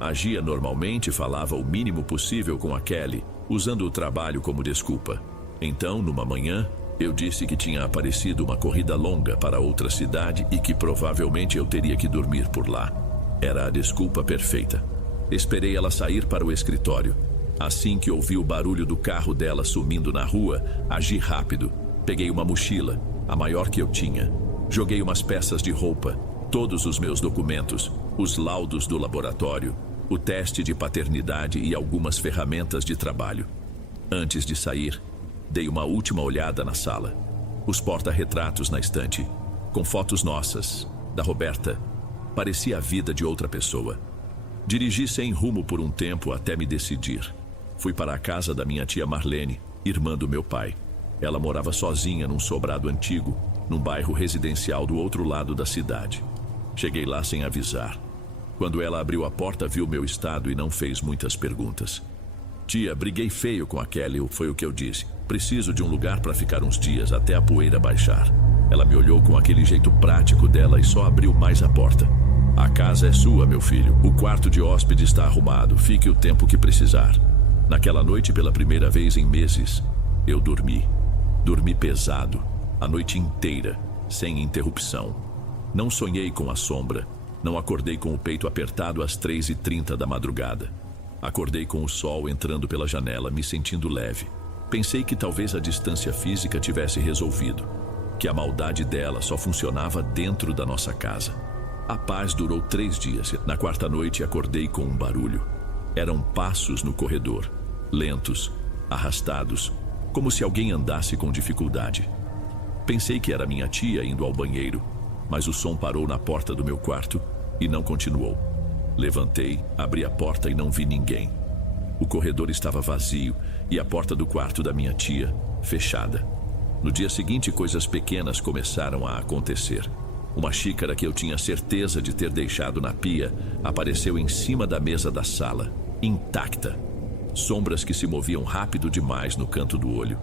Agia normalmente e falava o mínimo possível com a Kelly, usando o trabalho como desculpa. Então, numa manhã, eu disse que tinha aparecido uma corrida longa para outra cidade e que provavelmente eu teria que dormir por lá. Era a desculpa perfeita. Esperei ela sair para o escritório. Assim que ouvi o barulho do carro dela sumindo na rua, agi rápido. Peguei uma mochila, a maior que eu tinha. Joguei umas peças de roupa, todos os meus documentos, os laudos do laboratório, o teste de paternidade e algumas ferramentas de trabalho. Antes de sair, dei uma última olhada na sala. Os porta-retratos na estante, com fotos nossas, da Roberta. Parecia a vida de outra pessoa. Dirigi sem rumo por um tempo até me decidir. Fui para a casa da minha tia Marlene, irmã do meu pai. Ela morava sozinha num sobrado antigo, num bairro residencial do outro lado da cidade. Cheguei lá sem avisar. Quando ela abriu a porta, viu meu estado e não fez muitas perguntas. Tia, briguei feio com a Kelly, foi o que eu disse. Preciso de um lugar para ficar uns dias até a poeira baixar. Ela me olhou com aquele jeito prático dela e só abriu mais a porta. A casa é sua, meu filho. O quarto de hóspede está arrumado. Fique o tempo que precisar. Naquela noite, pela primeira vez em meses, eu dormi. Dormi pesado, a noite inteira, sem interrupção. Não sonhei com a sombra. Não acordei com o peito apertado às 3h30 da madrugada. Acordei com o sol entrando pela janela, me sentindo leve. Pensei que talvez a distância física tivesse resolvido, que a maldade dela só funcionava dentro da nossa casa. A paz durou 3 dias. Na 4ª noite acordei com um barulho. Eram passos no corredor, lentos, arrastados, como se alguém andasse com dificuldade. Pensei que era minha tia indo ao banheiro, mas o som parou na porta do meu quarto e não continuou. Levantei, abri a porta e não vi ninguém. O corredor estava vazio e a porta do quarto da minha tia fechada. No dia seguinte, coisas pequenas começaram a acontecer. Uma xícara que eu tinha certeza de ter deixado na pia apareceu em cima da mesa da sala, intacta. Sombras que se moviam rápido demais no canto do olho.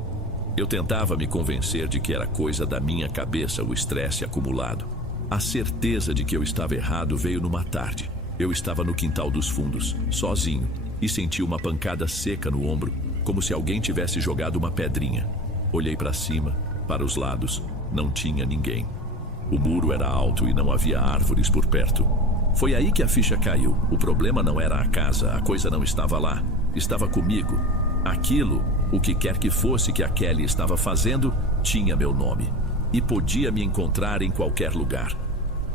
Eu tentava me convencer de que era coisa da minha cabeça o estresse acumulado. A certeza de que eu estava errado veio numa tarde. Eu estava no quintal dos fundos, sozinho, e senti uma pancada seca no ombro, como se alguém tivesse jogado uma pedrinha. Olhei para cima, para os lados, não tinha ninguém. O muro era alto e não havia árvores por perto. Foi aí que a ficha caiu. O problema não era a casa, a coisa não estava lá. Estava comigo. Aquilo, o que quer que fosse que a Kelly estava fazendo, tinha meu nome. E podia me encontrar em qualquer lugar.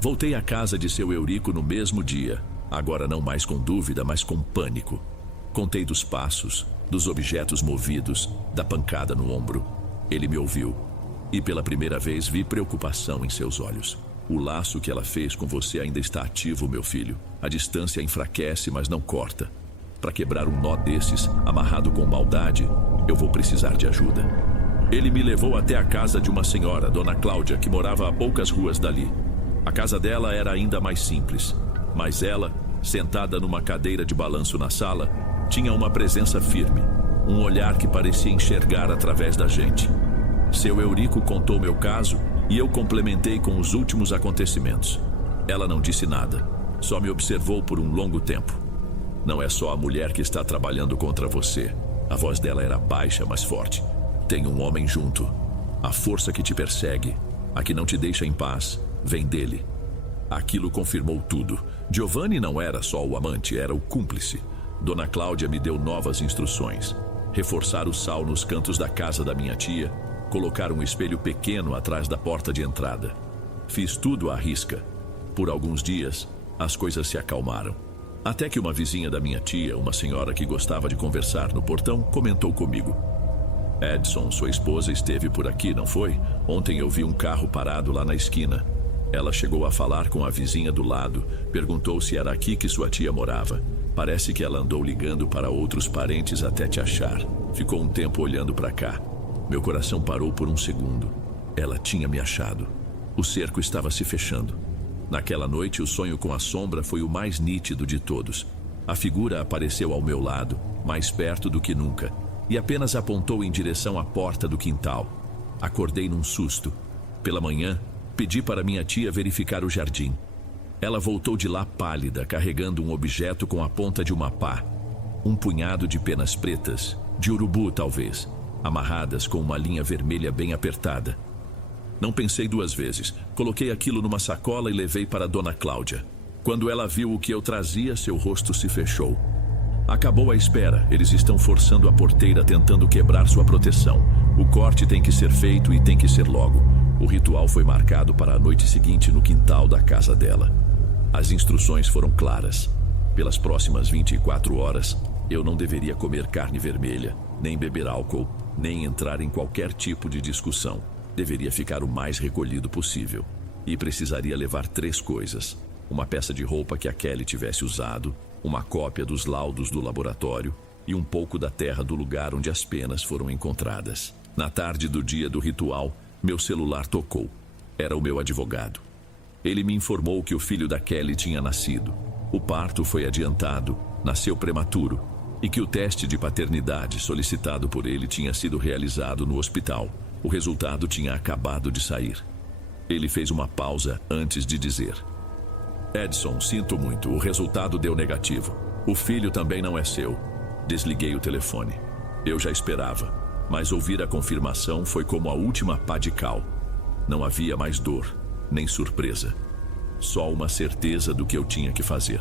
Voltei à casa de seu Eurico no mesmo dia. Agora não mais com dúvida, mas com pânico. Contei dos passos, dos objetos movidos, da pancada no ombro. Ele me ouviu. E pela primeira vez vi preocupação em seus olhos. O laço que ela fez com você ainda está ativo, meu filho. A distância enfraquece, mas não corta. Para quebrar um nó desses, amarrado com maldade, eu vou precisar de ajuda. Ele me levou até a casa de uma senhora, Dona Cláudia, que morava a poucas ruas dali. A casa dela era ainda mais simples, mas ela, sentada numa cadeira de balanço na sala, tinha uma presença firme, um olhar que parecia enxergar através da gente. Seu Eurico contou meu caso e eu complementei com os últimos acontecimentos. Ela não disse nada, só me observou por um longo tempo. Não é só a mulher que está trabalhando contra você. A voz dela era baixa, mas forte. Tem um homem junto. A força que te persegue, a que não te deixa em paz, vem dele. Aquilo confirmou tudo. Giovanni não era só o amante, era o cúmplice. Dona Cláudia me deu novas instruções. Reforçar o sal nos cantos da casa da minha tia, colocar um espelho pequeno atrás da porta de entrada. Fiz tudo à risca. Por alguns dias, as coisas se acalmaram. Até que uma vizinha da minha tia, uma senhora que gostava de conversar no portão, comentou comigo. Edson, sua esposa, esteve por aqui, não foi? Ontem eu vi um carro parado lá na esquina. Ela chegou a falar com a vizinha do lado, perguntou se era aqui que sua tia morava. Parece que ela andou ligando para outros parentes até te achar. Ficou um tempo olhando para cá. Meu coração parou por um segundo. Ela tinha me achado. O cerco estava se fechando. Naquela noite, o sonho com a sombra foi o mais nítido de todos. A figura apareceu ao meu lado, mais perto do que nunca, e apenas apontou em direção à porta do quintal. Acordei num susto. Pela manhã, pedi para minha tia verificar o jardim. Ela voltou de lá pálida, carregando um objeto com a ponta de uma pá. Um punhado de penas pretas, de urubu talvez, amarradas com uma linha vermelha bem apertada. Não pensei duas vezes. Coloquei aquilo numa sacola e levei para Dona Cláudia. Quando ela viu o que eu trazia, seu rosto se fechou. Acabou a espera. Eles estão forçando a porteira, tentando quebrar sua proteção. O corte tem que ser feito e tem que ser logo. O ritual foi marcado para a noite seguinte no quintal da casa dela. As instruções foram claras. Pelas próximas 24 horas, eu não deveria comer carne vermelha, nem beber álcool, nem entrar em qualquer tipo de discussão. Deveria ficar o mais recolhido possível. E precisaria levar 3 coisas. Uma peça de roupa que a Kelly tivesse usado, uma cópia dos laudos do laboratório e um pouco da terra do lugar onde as penas foram encontradas. Na tarde do dia do ritual, meu celular tocou. Era o meu advogado. Ele me informou que o filho da Kelly tinha nascido. O parto foi adiantado, nasceu prematuro, e que o teste de paternidade solicitado por ele tinha sido realizado no hospital. O resultado tinha acabado de sair. Ele fez uma pausa antes de dizer: Edson, sinto muito, o resultado deu negativo. O filho também não é seu. Desliguei o telefone. Eu já esperava, mas ouvir a confirmação foi como a última pá de cal. Não havia mais dor, nem surpresa. Só uma certeza do que eu tinha que fazer.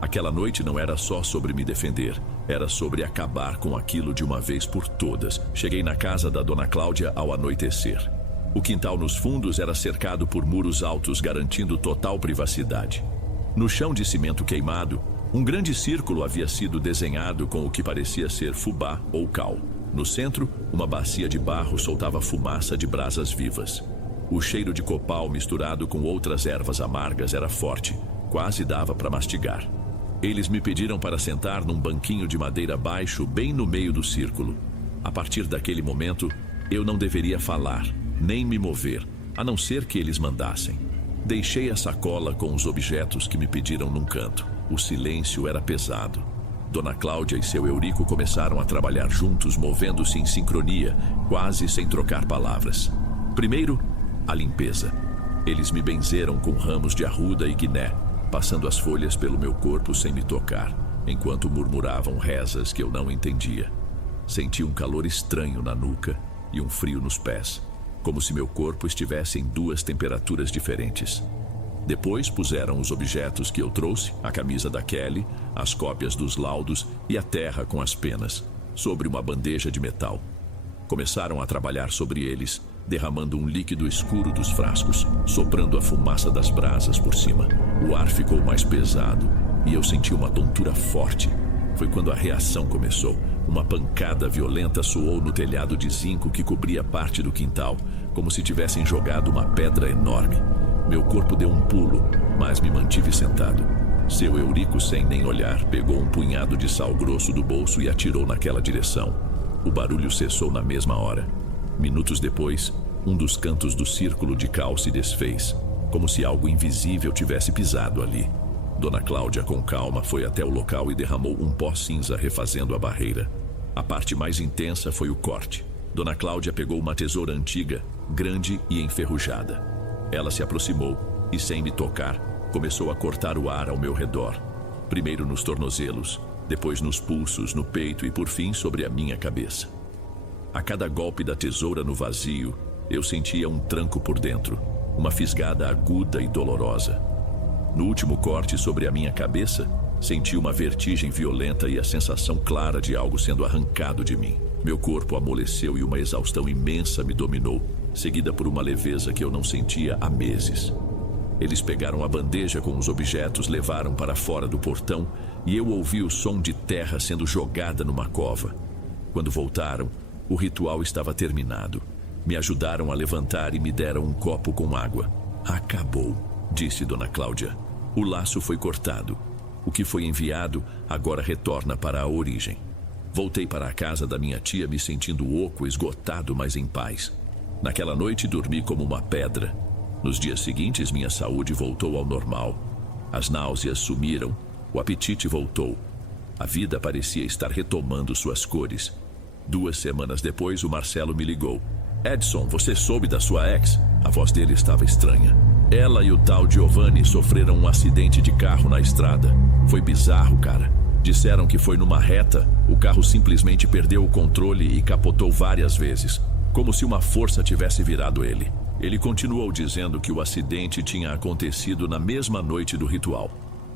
Aquela noite não era só sobre me defender, era sobre acabar com aquilo de uma vez por todas. Cheguei na casa da Dona Cláudia ao anoitecer. O quintal nos fundos era cercado por muros altos, garantindo total privacidade. No chão de cimento queimado, um grande círculo havia sido desenhado com o que parecia ser fubá ou cal. No centro, uma bacia de barro soltava fumaça de brasas vivas. O cheiro de copal misturado com outras ervas amargas era forte, quase dava para mastigar. Eles me pediram para sentar num banquinho de madeira baixo, bem no meio do círculo. A partir daquele momento, Eu não deveria falar, nem me mover, a não ser que eles mandassem. Deixei a sacola com os objetos que me pediram num canto. O silêncio era pesado. Dona Cláudia e seu Eurico começaram a trabalhar juntos, movendo-se em sincronia, quase sem trocar palavras. Primeiro, a limpeza. Eles me benzeram com ramos de arruda e guiné, passando as folhas pelo meu corpo sem me tocar, enquanto murmuravam rezas que eu não entendia. Senti um calor estranho na nuca e um frio nos pés, como se meu corpo estivesse em duas temperaturas diferentes. Depois puseram os objetos que eu trouxe, a camisa da Kelly, as cópias dos laudos e a terra com as penas, sobre uma bandeja de metal. Começaram a trabalhar sobre eles, derramando um líquido escuro dos frascos, soprando a fumaça das brasas por cima. O ar ficou mais pesado e eu senti uma tontura forte. Foi quando a reação começou. Uma pancada violenta soou no telhado de zinco que cobria parte do quintal, como se tivessem jogado uma pedra enorme. Meu corpo deu um pulo, mas me mantive sentado. Seu Eurico, sem nem olhar, pegou um punhado de sal grosso do bolso e atirou naquela direção. O barulho cessou na mesma hora. Minutos depois, um dos cantos do círculo de cal se desfez, como se algo invisível tivesse pisado ali. Dona Cláudia, com calma, foi até o local e derramou um pó cinza refazendo a barreira. A parte mais intensa foi o corte. Dona Cláudia pegou uma tesoura antiga, grande e enferrujada. Ela se aproximou e, sem me tocar, começou a cortar o ar ao meu redor. Primeiro nos tornozelos, depois nos pulsos, no peito e, por fim, sobre a minha cabeça. A cada golpe da tesoura no vazio, eu sentia um tranco por dentro, uma fisgada aguda e dolorosa. No último corte sobre a minha cabeça, senti uma vertigem violenta e a sensação clara de algo sendo arrancado de mim. Meu corpo amoleceu e uma exaustão imensa me dominou, seguida por uma leveza que eu não sentia há meses. Eles pegaram a bandeja com os objetos, levaram para fora do portão e eu ouvi o som de terra sendo jogada numa cova. Quando voltaram, o ritual estava terminado. Me ajudaram a levantar e me deram um copo com água. Acabou, disse Dona Cláudia. O laço foi cortado. O que foi enviado agora retorna para a origem. Voltei para a casa da minha tia me sentindo oco, esgotado, mas em paz. Naquela noite dormi como uma pedra. Nos dias seguintes minha saúde voltou ao normal. As náuseas sumiram, o apetite voltou. A vida parecia estar retomando suas cores. 2 semanas depois o Marcelo me ligou. Edson, você soube da sua ex? A voz dele estava estranha. Ela e o tal Giovanni sofreram um acidente de carro na estrada. Foi bizarro, cara. Disseram que foi numa reta, o carro simplesmente perdeu o controle e capotou várias vezes, como se uma força tivesse virado ele. Ele continuou dizendo que o acidente tinha acontecido na mesma noite do ritual.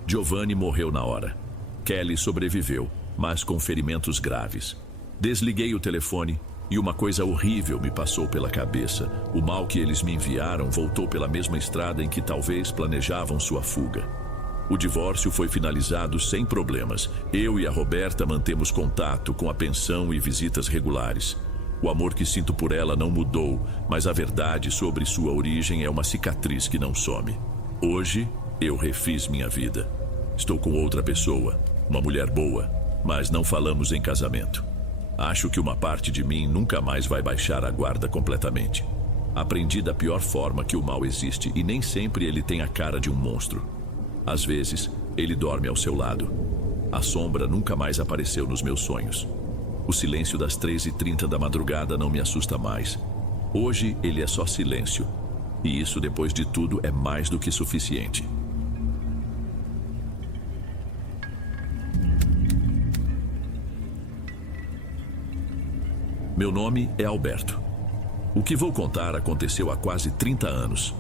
Giovanni morreu na hora. Kelly sobreviveu, mas com ferimentos graves. Desliguei o telefone e uma coisa horrível me passou pela cabeça. O mal que eles me enviaram voltou pela mesma estrada em que talvez planejavam sua fuga. O divórcio foi finalizado sem problemas. Eu e a Roberta mantemos contato com a pensão e visitas regulares. O amor que sinto por ela não mudou, mas a verdade sobre sua origem é uma cicatriz que não some. Hoje, eu refiz minha vida. Estou com outra pessoa, uma mulher boa, mas não falamos em casamento. Acho que uma parte de mim nunca mais vai baixar a guarda completamente. Aprendi da pior forma que o mal existe e nem sempre ele tem a cara de um monstro. Às vezes, ele dorme ao seu lado. A sombra nunca mais apareceu nos meus sonhos. O silêncio das 3h30 da madrugada não me assusta mais. Hoje ele é só silêncio. E isso, depois de tudo, é mais do que suficiente. Meu nome é Alberto. O que vou contar aconteceu há quase 30 anos.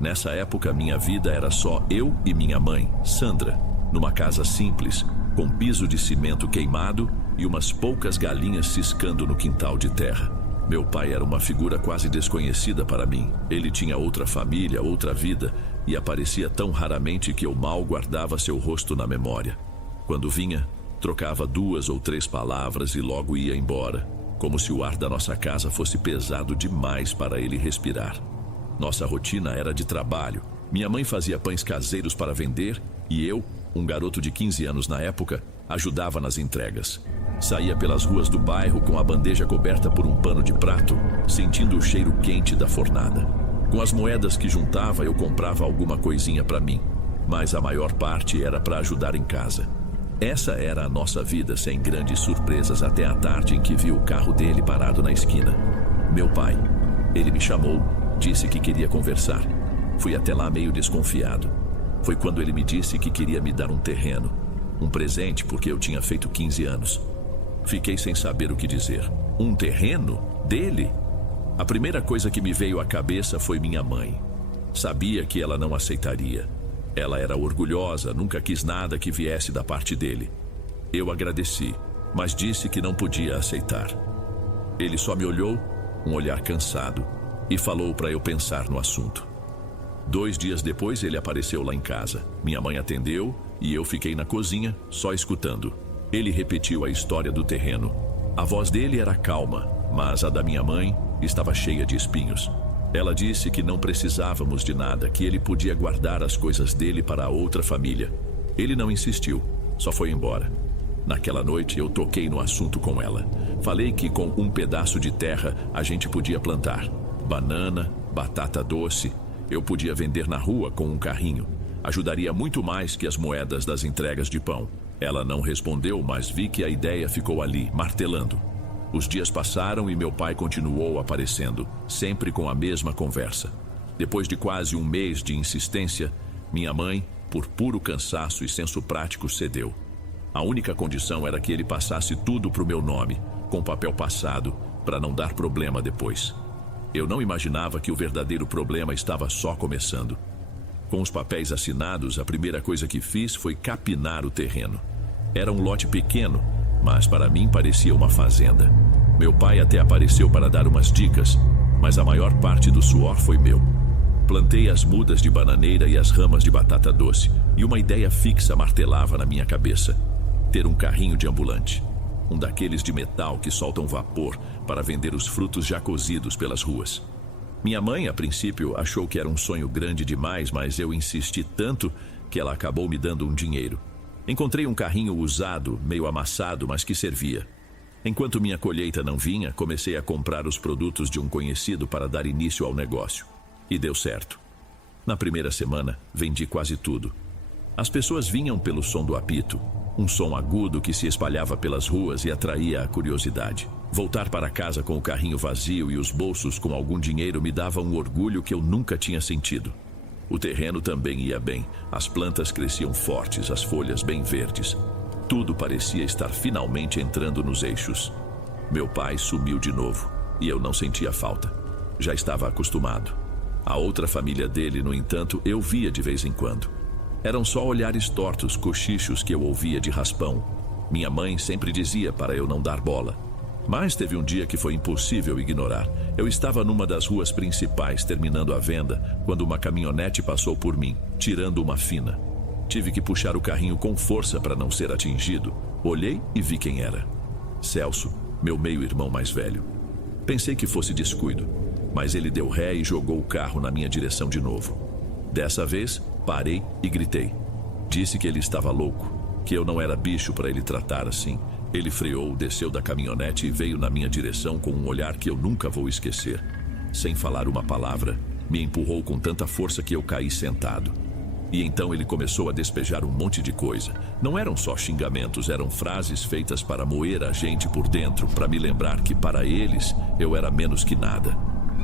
Nessa época, minha vida era só eu e minha mãe, Sandra, numa casa simples, com piso de cimento queimado e umas poucas galinhas ciscando no quintal de terra. Meu pai era uma figura quase desconhecida para mim. Ele tinha outra família, outra vida, e aparecia tão raramente que eu mal guardava seu rosto na memória. Quando vinha, trocava 2 ou 3 palavras e logo ia embora, como se o ar da nossa casa fosse pesado demais para ele respirar. Nossa rotina era de trabalho. Minha mãe fazia pães caseiros para vender e eu, um garoto de 15 anos na época, ajudava nas entregas. Saía pelas ruas do bairro com a bandeja coberta por um pano de prato, sentindo o cheiro quente da fornada. Com as moedas que juntava, eu comprava alguma coisinha para mim, mas a maior parte era para ajudar em casa. Essa era a nossa vida, sem grandes surpresas, até a tarde em que vi o carro dele parado na esquina. Meu pai. Ele me chamou, disse que queria conversar. Fui até lá meio desconfiado. Foi quando ele me disse que queria me dar um terreno, um presente porque eu tinha feito 15 anos. Fiquei sem saber o que dizer. Um terreno? Dele? A primeira coisa que me veio à cabeça foi minha mãe. Sabia que ela não aceitaria. Ela era orgulhosa, nunca quis nada que viesse da parte dele. Eu agradeci, mas disse que não podia aceitar. Ele só me olhou, um olhar cansado, e falou para eu pensar no assunto. 2 dias depois ele apareceu lá em casa. Minha mãe atendeu e eu fiquei na cozinha, só escutando. Ele repetiu a história do terreno. A voz dele era calma, mas a da minha mãe estava cheia de espinhos. Ela disse que não precisávamos de nada, que ele podia guardar as coisas dele para outra família. Ele não insistiu, só foi embora. Naquela noite eu toquei no assunto com ela. Falei que com um pedaço de terra a gente podia plantar banana, batata doce. Eu podia vender na rua com um carrinho. Ajudaria muito mais que as moedas das entregas de pão. Ela não respondeu, mas vi que a ideia ficou ali, martelando. Os dias passaram e meu pai continuou aparecendo, sempre com a mesma conversa. Depois de quase 1 mês de insistência, minha mãe, por puro cansaço e senso prático, cedeu. A única condição era que ele passasse tudo para o meu nome, com papel passado, para não dar problema depois. Eu não imaginava que o verdadeiro problema estava só começando. Com os papéis assinados, a primeira coisa que fiz foi capinar o terreno. Era um lote pequeno, mas para mim parecia uma fazenda. Meu pai até apareceu para dar umas dicas, mas a maior parte do suor foi meu. Plantei as mudas de bananeira e as ramas de batata doce, e uma ideia fixa martelava na minha cabeça: ter um carrinho de ambulante. Um daqueles de metal que soltam vapor para vender os frutos já cozidos pelas ruas. Minha mãe, a princípio, achou que era um sonho grande demais, mas eu insisti tanto que ela acabou me dando um dinheiro. Encontrei um carrinho usado, meio amassado, mas que servia. Enquanto minha colheita não vinha, comecei a comprar os produtos de um conhecido para dar início ao negócio. E deu certo. Na primeira semana, vendi quase tudo. As pessoas vinham pelo som do apito, um som agudo que se espalhava pelas ruas e atraía a curiosidade. Voltar para casa com o carrinho vazio e os bolsos com algum dinheiro me dava um orgulho que eu nunca tinha sentido. O terreno também ia bem, as plantas cresciam fortes, as folhas bem verdes. Tudo parecia estar finalmente entrando nos eixos. Meu pai sumiu de novo e eu não sentia falta. Já estava acostumado. A outra família dele, no entanto, eu via de vez em quando. Eram só olhares tortos, cochichos que eu ouvia de raspão. Minha mãe sempre dizia para eu não dar bola. Mas teve um dia que foi impossível ignorar. Eu estava numa das ruas principais, terminando a venda, quando uma caminhonete passou por mim, tirando uma fina. Tive que puxar o carrinho com força para não ser atingido. Olhei e vi quem era. Celso, meu meio-irmão mais velho. Pensei que fosse descuido, mas ele deu ré e jogou o carro na minha direção de novo. Dessa vez, parei e gritei. Disse que ele estava louco, que eu não era bicho para ele tratar assim. Ele freou, desceu da caminhonete e veio na minha direção com um olhar que eu nunca vou esquecer. Sem falar uma palavra, me empurrou com tanta força que eu caí sentado. E então ele começou a despejar um monte de coisa. Não eram só xingamentos, eram frases feitas para moer a gente por dentro, para me lembrar que para eles eu era menos que nada.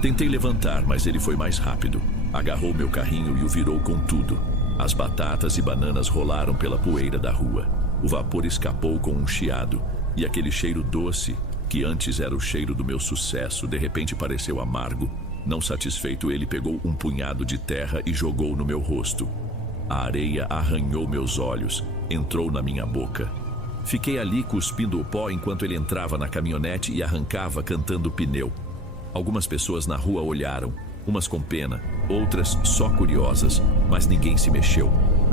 Tentei levantar, mas ele foi mais rápido. Agarrou meu carrinho e o virou com tudo. As batatas e bananas rolaram pela poeira da rua. O vapor escapou com um chiado, e aquele cheiro doce, que antes era o cheiro do meu sucesso, de repente pareceu amargo. Não satisfeito, ele pegou um punhado de terra e jogou no meu rosto. A areia arranhou meus olhos, entrou na minha boca. Fiquei ali cuspindo o pó enquanto ele entrava na caminhonete e arrancava cantando pneu. Algumas pessoas na rua olharam, umas com pena, outras só curiosas, mas ninguém se mexeu.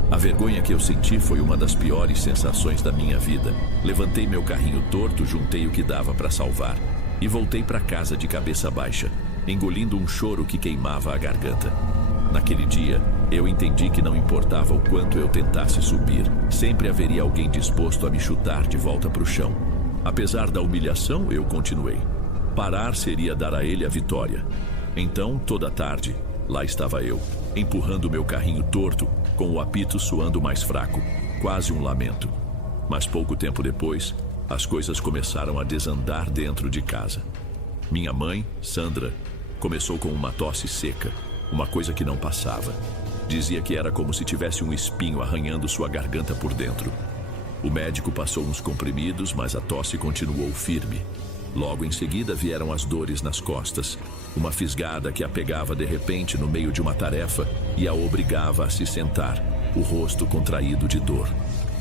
A vergonha que eu senti foi uma das piores sensações da minha vida. Levantei meu carrinho torto, juntei o que dava para salvar e voltei para casa de cabeça baixa, engolindo um choro que queimava a garganta. Naquele dia, eu entendi que não importava o quanto eu tentasse subir, sempre haveria alguém disposto a me chutar de volta para o chão. Apesar da humilhação, eu continuei. Parar seria dar a ele a vitória. Então, toda tarde, lá estava eu, empurrando meu carrinho torto, com o apito soando mais fraco, quase um lamento. Mas pouco tempo depois, as coisas começaram a desandar dentro de casa. Minha mãe, Sandra, começou com uma tosse seca, uma coisa que não passava. Dizia que era como se tivesse um espinho arranhando sua garganta por dentro. O médico passou uns comprimidos, mas a tosse continuou firme. Logo em seguida vieram as dores nas costas, uma fisgada que a pegava de repente no meio de uma tarefa e a obrigava a se sentar, o rosto contraído de dor.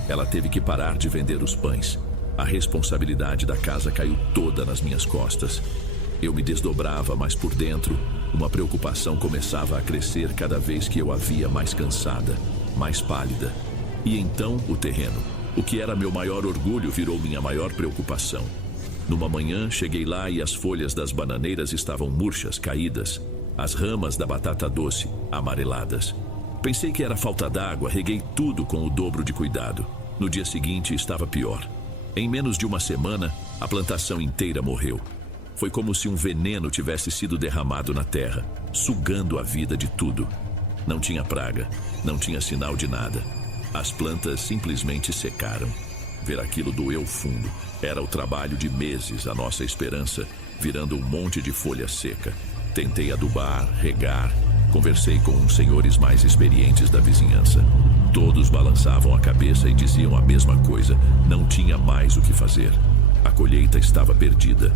Ela teve que parar de vender os pães. A responsabilidade da casa caiu toda nas minhas costas. Eu me desdobrava, mas por dentro, uma preocupação começava a crescer cada vez que eu a via mais cansada, mais pálida. E então, o terreno. O que era meu maior orgulho virou minha maior preocupação. Numa manhã, cheguei lá e as folhas das bananeiras estavam murchas, caídas. As ramas da batata doce, amareladas. Pensei que era falta d'água, reguei tudo com o dobro de cuidado. No dia seguinte, estava pior. Em menos de uma semana, a plantação inteira morreu. Foi como se um veneno tivesse sido derramado na terra, sugando a vida de tudo. Não tinha praga, não tinha sinal de nada. As plantas simplesmente secaram. Ver aquilo doeu fundo. Era o trabalho de meses, a nossa esperança, virando um monte de folha seca. Tentei adubar, regar. Conversei com uns senhores mais experientes da vizinhança. Todos balançavam a cabeça e diziam a mesma coisa. Não tinha mais o que fazer. A colheita estava perdida.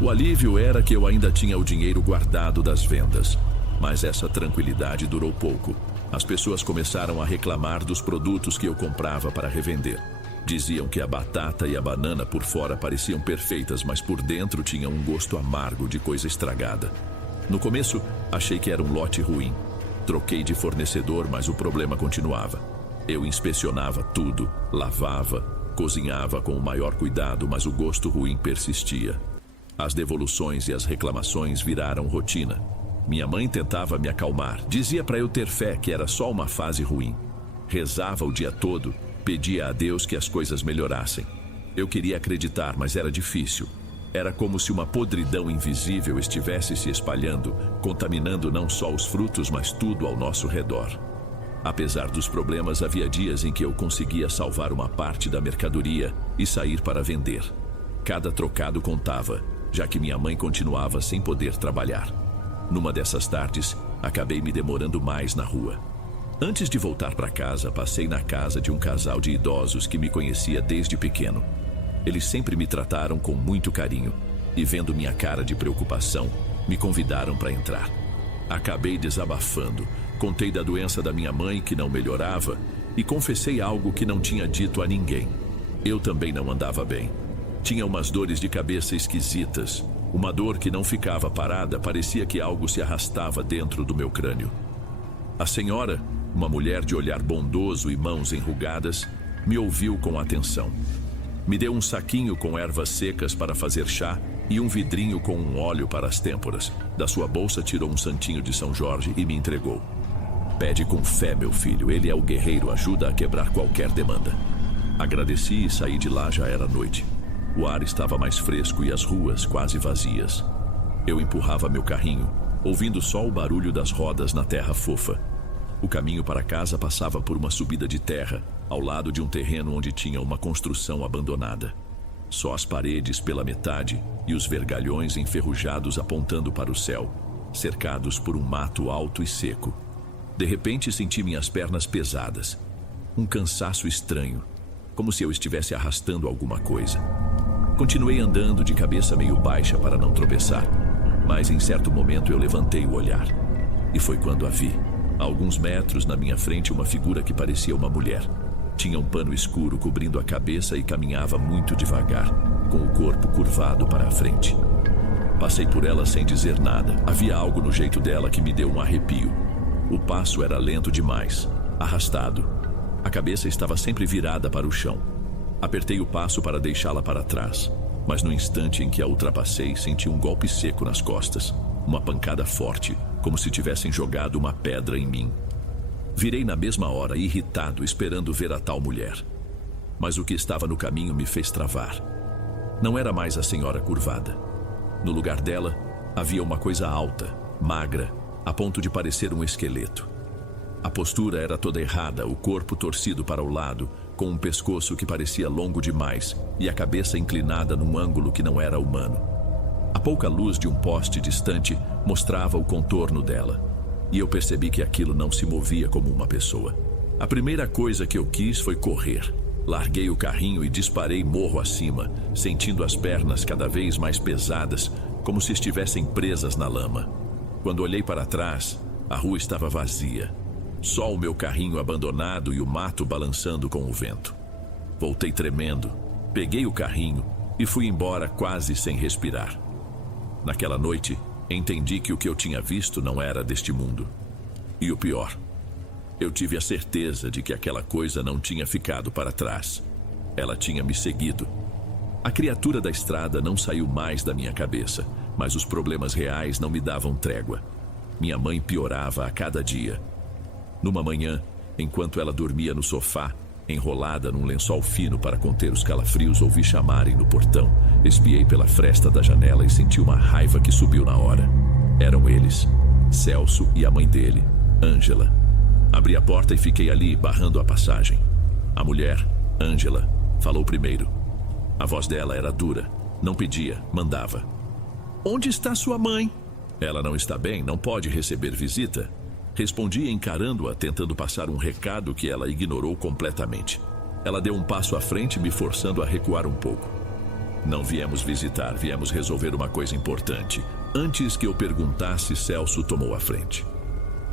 O alívio era que eu ainda tinha o dinheiro guardado das vendas. Mas essa tranquilidade durou pouco. As pessoas começaram a reclamar dos produtos que eu comprava para revender. Diziam que a batata e a banana por fora pareciam perfeitas, mas por dentro tinham um gosto amargo de coisa estragada. No começo, achei que era um lote ruim. Troquei de fornecedor, mas o problema continuava. Eu inspecionava tudo, lavava, cozinhava com o maior cuidado, mas o gosto ruim persistia. As devoluções e as reclamações viraram rotina. Minha mãe tentava me acalmar, dizia para eu ter fé que era só uma fase ruim. Rezava o dia todo, pedia a Deus que as coisas melhorassem. Eu queria acreditar, mas era difícil. Era como se uma podridão invisível estivesse se espalhando, contaminando não só os frutos, mas tudo ao nosso redor. Apesar dos problemas, havia dias em que eu conseguia salvar uma parte da mercadoria e sair para vender. Cada trocado contava, já que minha mãe continuava sem poder trabalhar. Numa dessas tardes, acabei me demorando mais na rua. Antes de voltar para casa, passei na casa de um casal de idosos que me conhecia desde pequeno. Eles sempre me trataram com muito carinho e, vendo minha cara de preocupação, me convidaram para entrar. Acabei desabafando, contei da doença da minha mãe que não melhorava e confessei algo que não tinha dito a ninguém. Eu também não andava bem. Tinha umas dores de cabeça esquisitas, uma dor que não ficava parada, parecia que algo se arrastava dentro do meu crânio. A senhora, uma mulher de olhar bondoso e mãos enrugadas, me ouviu com atenção. Me deu um saquinho com ervas secas para fazer chá e um vidrinho com um óleo para as têmporas. Da sua bolsa tirou um santinho de São Jorge e me entregou. Pede com fé, meu filho, ele é o guerreiro, ajuda a quebrar qualquer demanda. Agradeci e saí de lá, já era noite. O ar estava mais fresco e as ruas quase vazias. Eu empurrava meu carrinho, ouvindo só o barulho das rodas na terra fofa. O caminho para casa passava por uma subida de terra, ao lado de um terreno onde tinha uma construção abandonada. Só as paredes pela metade e os vergalhões enferrujados apontando para o céu, cercados por um mato alto e seco. De repente senti minhas pernas pesadas. Um cansaço estranho, como se eu estivesse arrastando alguma coisa. Continuei andando de cabeça meio baixa para não tropeçar, mas em certo momento eu levantei o olhar. E foi quando a vi. A alguns metros na minha frente, uma figura que parecia uma mulher. Tinha um pano escuro cobrindo a cabeça e caminhava muito devagar, com o corpo curvado para a frente. Passei por ela sem dizer nada. Havia algo no jeito dela que me deu um arrepio. O passo era lento demais, arrastado. A cabeça estava sempre virada para o chão. Apertei o passo para deixá-la para trás, mas no instante em que a ultrapassei, senti um golpe seco nas costas. Uma pancada forte, como se tivessem jogado uma pedra em mim. Virei na mesma hora, irritado, esperando ver a tal mulher. Mas o que estava no caminho me fez travar. Não era mais a senhora curvada. No lugar dela, havia uma coisa alta, magra, a ponto de parecer um esqueleto. A postura era toda errada, o corpo torcido para o lado, com um pescoço que parecia longo demais e a cabeça inclinada num ângulo que não era humano. A pouca luz de um poste distante mostrava o contorno dela, e eu percebi que aquilo não se movia como uma pessoa. A primeira coisa que eu quis foi correr. Larguei o carrinho e disparei morro acima, sentindo as pernas cada vez mais pesadas, como se estivessem presas na lama. Quando olhei para trás, a rua estava vazia. Só o meu carrinho abandonado e o mato balançando com o vento. Voltei tremendo, peguei o carrinho e fui embora quase sem respirar. Naquela noite, entendi que o que eu tinha visto não era deste mundo. E o pior, eu tive a certeza de que aquela coisa não tinha ficado para trás. Ela tinha me seguido. A criatura da estrada não saiu mais da minha cabeça, mas os problemas reais não me davam trégua. Minha mãe piorava a cada dia. Numa manhã, enquanto ela dormia no sofá, enrolada num lençol fino para conter os calafrios, ouvi chamarem no portão. Espiei pela fresta da janela e senti uma raiva que subiu na hora. Eram eles, Celso e a mãe dele, Ângela. Abri a porta e fiquei ali, barrando a passagem. A mulher, Ângela, falou primeiro. A voz dela era dura, não pedia, mandava. Onde está sua mãe? Ela não está bem, não pode receber visita. Respondi encarando-a, tentando passar um recado que ela ignorou completamente. Ela deu um passo à frente, me forçando a recuar um pouco. Não viemos visitar, viemos resolver uma coisa importante. Antes que eu perguntasse, Celso tomou a frente.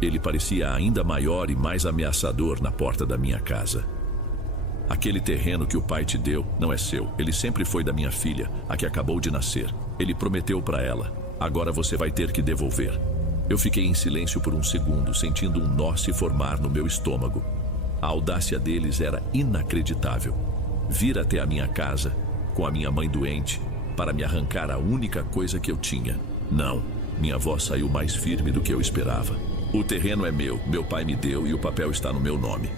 Ele parecia ainda maior e mais ameaçador na porta da minha casa. Aquele terreno que o pai te deu não é seu. Ele sempre foi da minha filha, a que acabou de nascer. Ele prometeu para ela. Agora você vai ter que devolver. Eu fiquei em silêncio por um segundo, sentindo um nó se formar no meu estômago. A audácia deles era inacreditável. Vir até a minha casa, com a minha mãe doente, para me arrancar a única coisa que eu tinha. Não, minha voz saiu mais firme do que eu esperava. O terreno é meu pai me deu e o papel está no meu nome.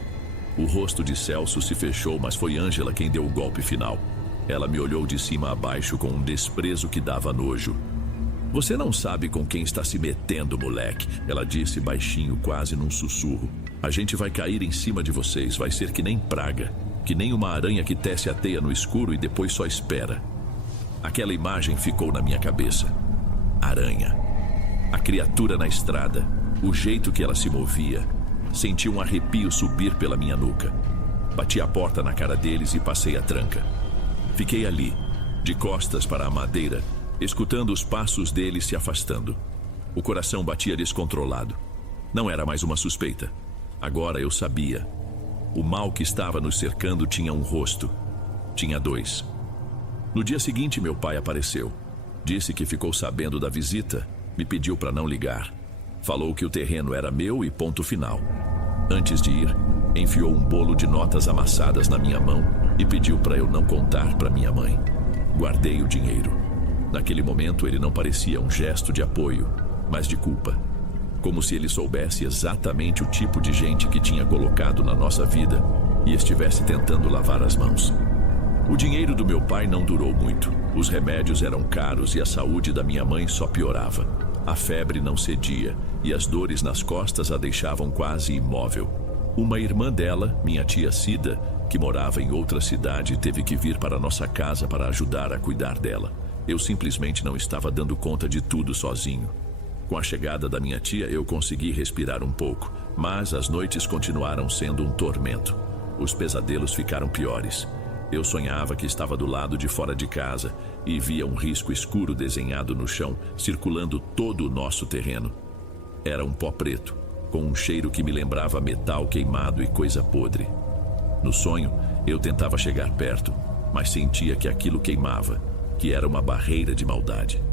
O rosto de Celso se fechou, mas foi Ângela quem deu o golpe final. Ela me olhou de cima a baixo com um desprezo que dava nojo. Você não sabe com quem está se metendo, moleque, ela disse baixinho, quase num sussurro. A gente vai cair em cima de vocês, vai ser que nem praga, que nem uma aranha que tece a teia no escuro e depois só espera. Aquela imagem ficou na minha cabeça. Aranha. A criatura na estrada, o jeito que ela se movia. Senti um arrepio subir pela minha nuca. Bati a porta na cara deles e passei a tranca. Fiquei ali, de costas para a madeira, escutando os passos deles se afastando. O coração batia descontrolado. Não era mais uma suspeita. Agora eu sabia. O mal que estava nos cercando tinha um rosto. Tinha dois. No dia seguinte, meu pai apareceu. Disse que ficou sabendo da visita. Me pediu para não ligar. Falou que o terreno era meu e ponto final. Antes de ir, enfiou um bolo de notas amassadas na minha mão e pediu para eu não contar para minha mãe. Guardei o dinheiro. Naquele momento ele não parecia um gesto de apoio, mas de culpa. Como se ele soubesse exatamente o tipo de gente que tinha colocado na nossa vida e estivesse tentando lavar as mãos. O dinheiro do meu pai não durou muito. Os remédios eram caros e a saúde da minha mãe só piorava. A febre não cedia e as dores nas costas a deixavam quase imóvel. Uma irmã dela, minha tia Cida, que morava em outra cidade, teve que vir para nossa casa para ajudar a cuidar dela. Eu simplesmente não estava dando conta de tudo sozinho. Com a chegada da minha tia, eu consegui respirar um pouco, mas as noites continuaram sendo um tormento. Os pesadelos ficaram piores. Eu sonhava que estava do lado de fora de casa e via um risco escuro desenhado no chão, circulando todo o nosso terreno. Era um pó preto, com um cheiro que me lembrava metal queimado e coisa podre. No sonho, eu tentava chegar perto, mas sentia que aquilo queimava, que era uma barreira de maldade.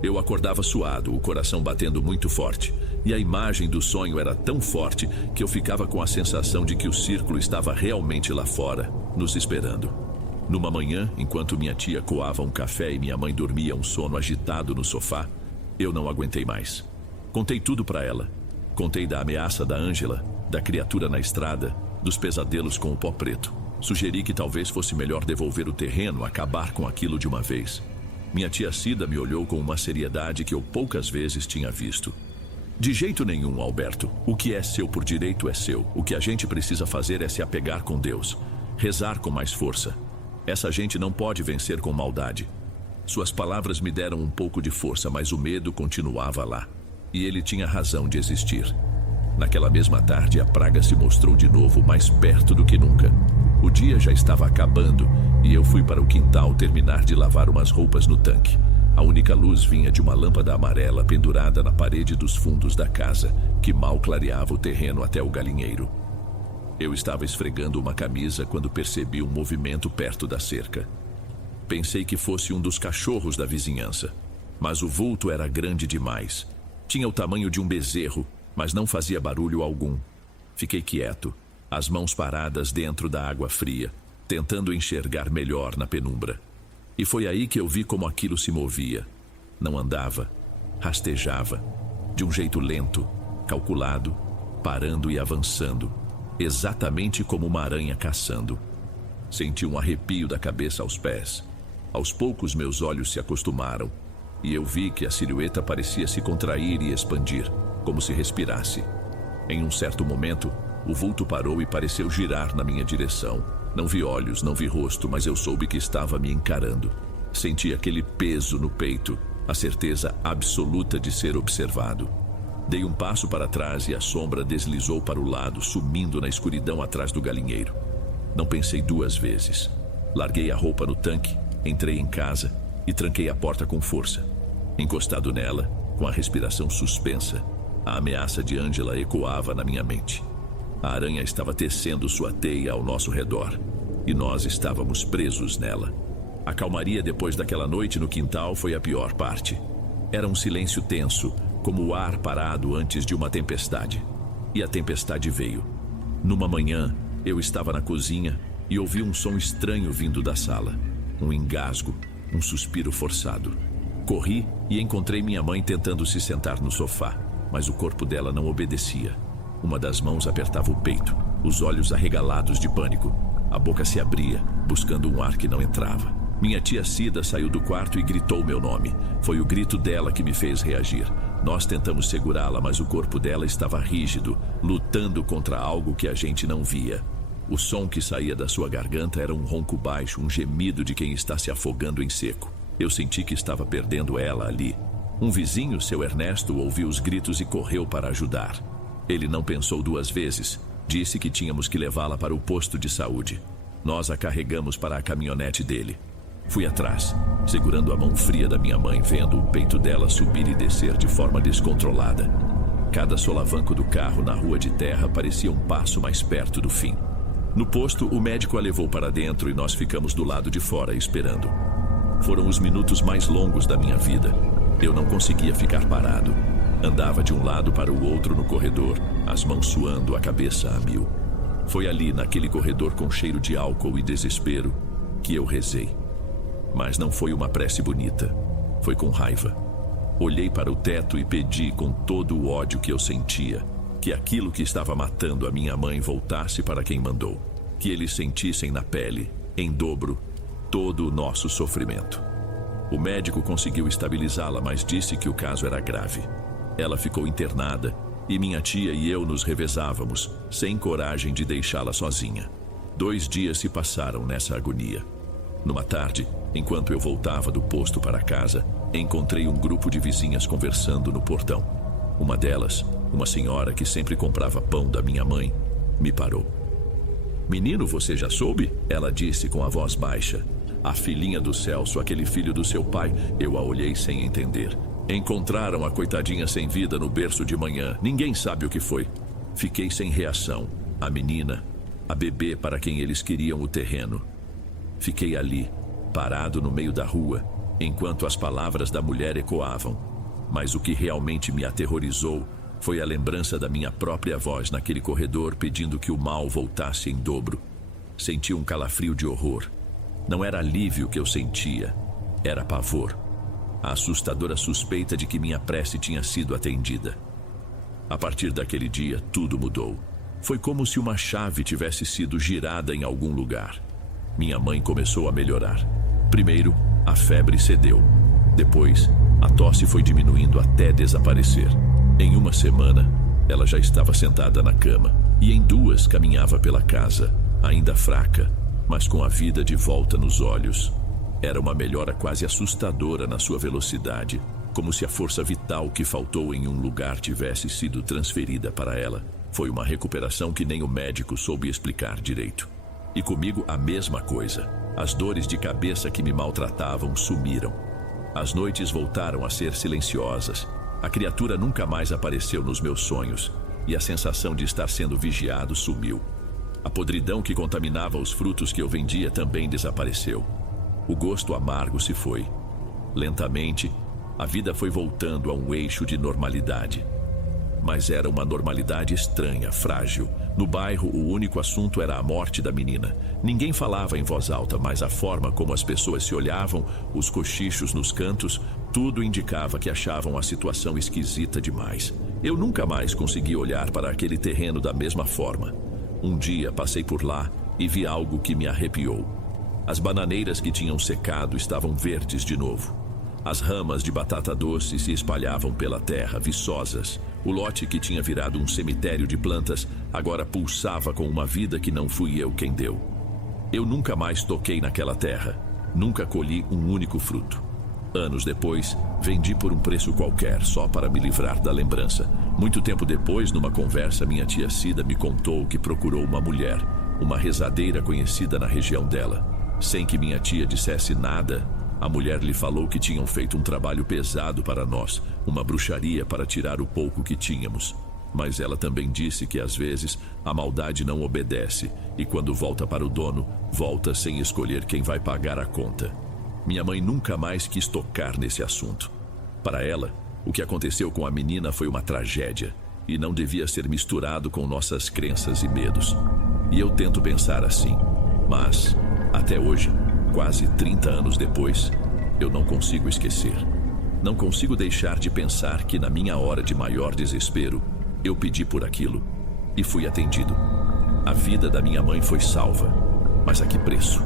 Eu acordava suado, o coração batendo muito forte, e a imagem do sonho era tão forte que eu ficava com a sensação de que o círculo estava realmente lá fora, nos esperando. Numa manhã, enquanto minha tia coava um café e minha mãe dormia um sono agitado no sofá, eu não aguentei mais. Contei tudo para ela. Contei da ameaça da Ângela, da criatura na estrada, dos pesadelos com o pó preto. Sugeri que talvez fosse melhor devolver o terreno, acabar com aquilo de uma vez. Minha tia Cida me olhou com uma seriedade que eu poucas vezes tinha visto. De jeito nenhum, Alberto. O que é seu por direito é seu. O que a gente precisa fazer é se apegar com Deus. Rezar com mais força. Essa gente não pode vencer com maldade. Suas palavras me deram um pouco de força, mas o medo continuava lá. E ele tinha razão de existir. Naquela mesma tarde, a praga se mostrou de novo mais perto do que nunca. O dia já estava acabando e eu fui para o quintal terminar de lavar umas roupas no tanque. A única luz vinha de uma lâmpada amarela pendurada na parede dos fundos da casa, que mal clareava o terreno até o galinheiro. Eu estava esfregando uma camisa quando percebi um movimento perto da cerca. Pensei que fosse um dos cachorros da vizinhança, mas o vulto era grande demais. Tinha o tamanho de um bezerro, mas não fazia barulho algum. Fiquei quieto, as mãos paradas dentro da água fria, tentando enxergar melhor na penumbra. E foi aí que eu vi como aquilo se movia. Não andava, rastejava, de um jeito lento, calculado, parando e avançando, exatamente como uma aranha caçando. Senti um arrepio da cabeça aos pés. Aos poucos meus olhos se acostumaram, e eu vi que a silhueta parecia se contrair e expandir, como se respirasse. Em um certo momento, o vulto parou e pareceu girar na minha direção. Não vi olhos, não vi rosto, mas eu soube que estava me encarando. Senti aquele peso no peito, a certeza absoluta de ser observado. Dei um passo para trás e a sombra deslizou para o lado, sumindo na escuridão atrás do galinheiro. Não pensei duas vezes. Larguei a roupa no tanque, entrei em casa e tranquei a porta com força. Encostado nela, com a respiração suspensa, a ameaça de Ângela ecoava na minha mente. A aranha estava tecendo sua teia ao nosso redor, e nós estávamos presos nela. A calmaria depois daquela noite no quintal foi a pior parte. Era um silêncio tenso, como o ar parado antes de uma tempestade. E a tempestade veio. Numa manhã, eu estava na cozinha e ouvi um som estranho vindo da sala. Um engasgo, um suspiro forçado. Corri e encontrei minha mãe tentando se sentar no sofá, mas o corpo dela não obedecia. Uma das mãos apertava o peito, os olhos arregalados de pânico. A boca se abria, buscando um ar que não entrava. Minha tia Cida saiu do quarto e gritou meu nome. Foi o grito dela que me fez reagir. Nós tentamos segurá-la, mas o corpo dela estava rígido, lutando contra algo que a gente não via. O som que saía da sua garganta era um ronco baixo, um gemido de quem está se afogando em seco. Eu senti que estava perdendo ela ali. Um vizinho, seu Ernesto, ouviu os gritos e correu para ajudar. Ele não pensou duas vezes. Disse que tínhamos que levá-la para o posto de saúde. Nós a carregamos para a caminhonete dele. Fui atrás, segurando a mão fria da minha mãe, vendo o peito dela subir e descer de forma descontrolada. Cada solavanco do carro na rua de terra parecia um passo mais perto do fim. No posto, o médico a levou para dentro e nós ficamos do lado de fora esperando. Foram os minutos mais longos da minha vida. Eu não conseguia ficar parado. Andava de um lado para o outro no corredor, as mãos suando, a cabeça a mil. Foi ali, naquele corredor com cheiro de álcool e desespero, que eu rezei. Mas não foi uma prece bonita, foi com raiva. Olhei para o teto e pedi com todo o ódio que eu sentia, que aquilo que estava matando a minha mãe voltasse para quem mandou, que eles sentissem na pele, em dobro, todo o nosso sofrimento. O médico conseguiu estabilizá-la, mas disse que o caso era grave. Ela ficou internada e minha tia e eu nos revezávamos, sem coragem de deixá-la sozinha. 2 dias se passaram nessa agonia. Numa tarde, enquanto eu voltava do posto para casa, encontrei um grupo de vizinhas conversando no portão. Uma delas, uma senhora que sempre comprava pão da minha mãe, me parou. "Menino, você já soube?" Ela disse com a voz baixa. "A filhinha do Celso, aquele filho do seu pai." Eu a olhei sem entender. "Encontraram a coitadinha sem vida no berço de manhã. Ninguém sabe o que foi." Fiquei sem reação. A menina, a bebê para quem eles queriam o terreno. Fiquei ali, parado no meio da rua, enquanto as palavras da mulher ecoavam. Mas o que realmente me aterrorizou foi a lembrança da minha própria voz naquele corredor pedindo que o mal voltasse em dobro. Senti um calafrio de horror. Não era alívio que eu sentia, era pavor. A assustadora suspeita de que minha prece tinha sido atendida. A partir daquele dia, tudo mudou. Foi como se uma chave tivesse sido girada em algum lugar. Minha mãe começou a melhorar. Primeiro, a febre cedeu. Depois, a tosse foi diminuindo até desaparecer. Em uma semana, ela já estava sentada na cama. E em 2 caminhava pela casa, ainda fraca, mas com a vida de volta nos olhos. Era uma melhora quase assustadora na sua velocidade, como se a força vital que faltou em um lugar tivesse sido transferida para ela. Foi uma recuperação que nem o médico soube explicar direito. E comigo a mesma coisa. As dores de cabeça que me maltratavam sumiram. As noites voltaram a ser silenciosas. A criatura nunca mais apareceu nos meus sonhos, e a sensação de estar sendo vigiado sumiu. A podridão que contaminava os frutos que eu vendia também desapareceu. O gosto amargo se foi. Lentamente, a vida foi voltando a um eixo de normalidade. Mas era uma normalidade estranha, frágil. No bairro, o único assunto era a morte da menina. Ninguém falava em voz alta, mas a forma como as pessoas se olhavam, os cochichos nos cantos, tudo indicava que achavam a situação esquisita demais. Eu nunca mais consegui olhar para aquele terreno da mesma forma. Um dia passei por lá e vi algo que me arrepiou. As bananeiras que tinham secado estavam verdes de novo. As ramas de batata doce se espalhavam pela terra, viçosas. O lote que tinha virado um cemitério de plantas agora pulsava com uma vida que não fui eu quem deu. Eu nunca mais toquei naquela terra. Nunca colhi um único fruto. Anos depois, vendi por um preço qualquer, só para me livrar da lembrança. Muito tempo depois, numa conversa, minha tia Cida me contou que procurou uma mulher, uma rezadeira conhecida na região dela. Sem que minha tia dissesse nada, a mulher lhe falou que tinham feito um trabalho pesado para nós, uma bruxaria para tirar o pouco que tínhamos. Mas ela também disse que às vezes a maldade não obedece e quando volta para o dono, volta sem escolher quem vai pagar a conta. Minha mãe nunca mais quis tocar nesse assunto. Para ela, o que aconteceu com a menina foi uma tragédia e não devia ser misturado com nossas crenças e medos. E eu tento pensar assim, mas até hoje, quase 30 anos depois, eu não consigo esquecer. Não consigo deixar de pensar que na minha hora de maior desespero, eu pedi por aquilo e fui atendido. A vida da minha mãe foi salva, mas a que preço?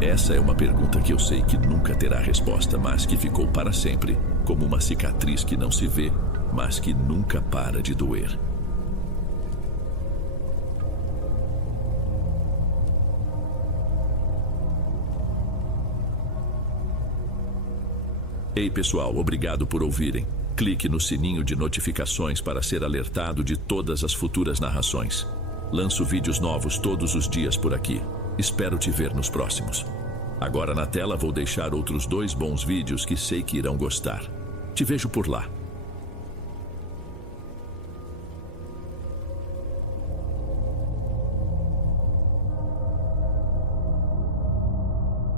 Essa é uma pergunta que eu sei que nunca terá resposta, mas que ficou para sempre, como uma cicatriz que não se vê, mas que nunca para de doer. Ei pessoal, obrigado por ouvirem. Clique no sininho de notificações para ser alertado de todas as futuras narrações. Lanço vídeos novos todos os dias por aqui. Espero te ver nos próximos. Agora na tela vou deixar outros 2 bons vídeos que sei que irão gostar. Te vejo por lá.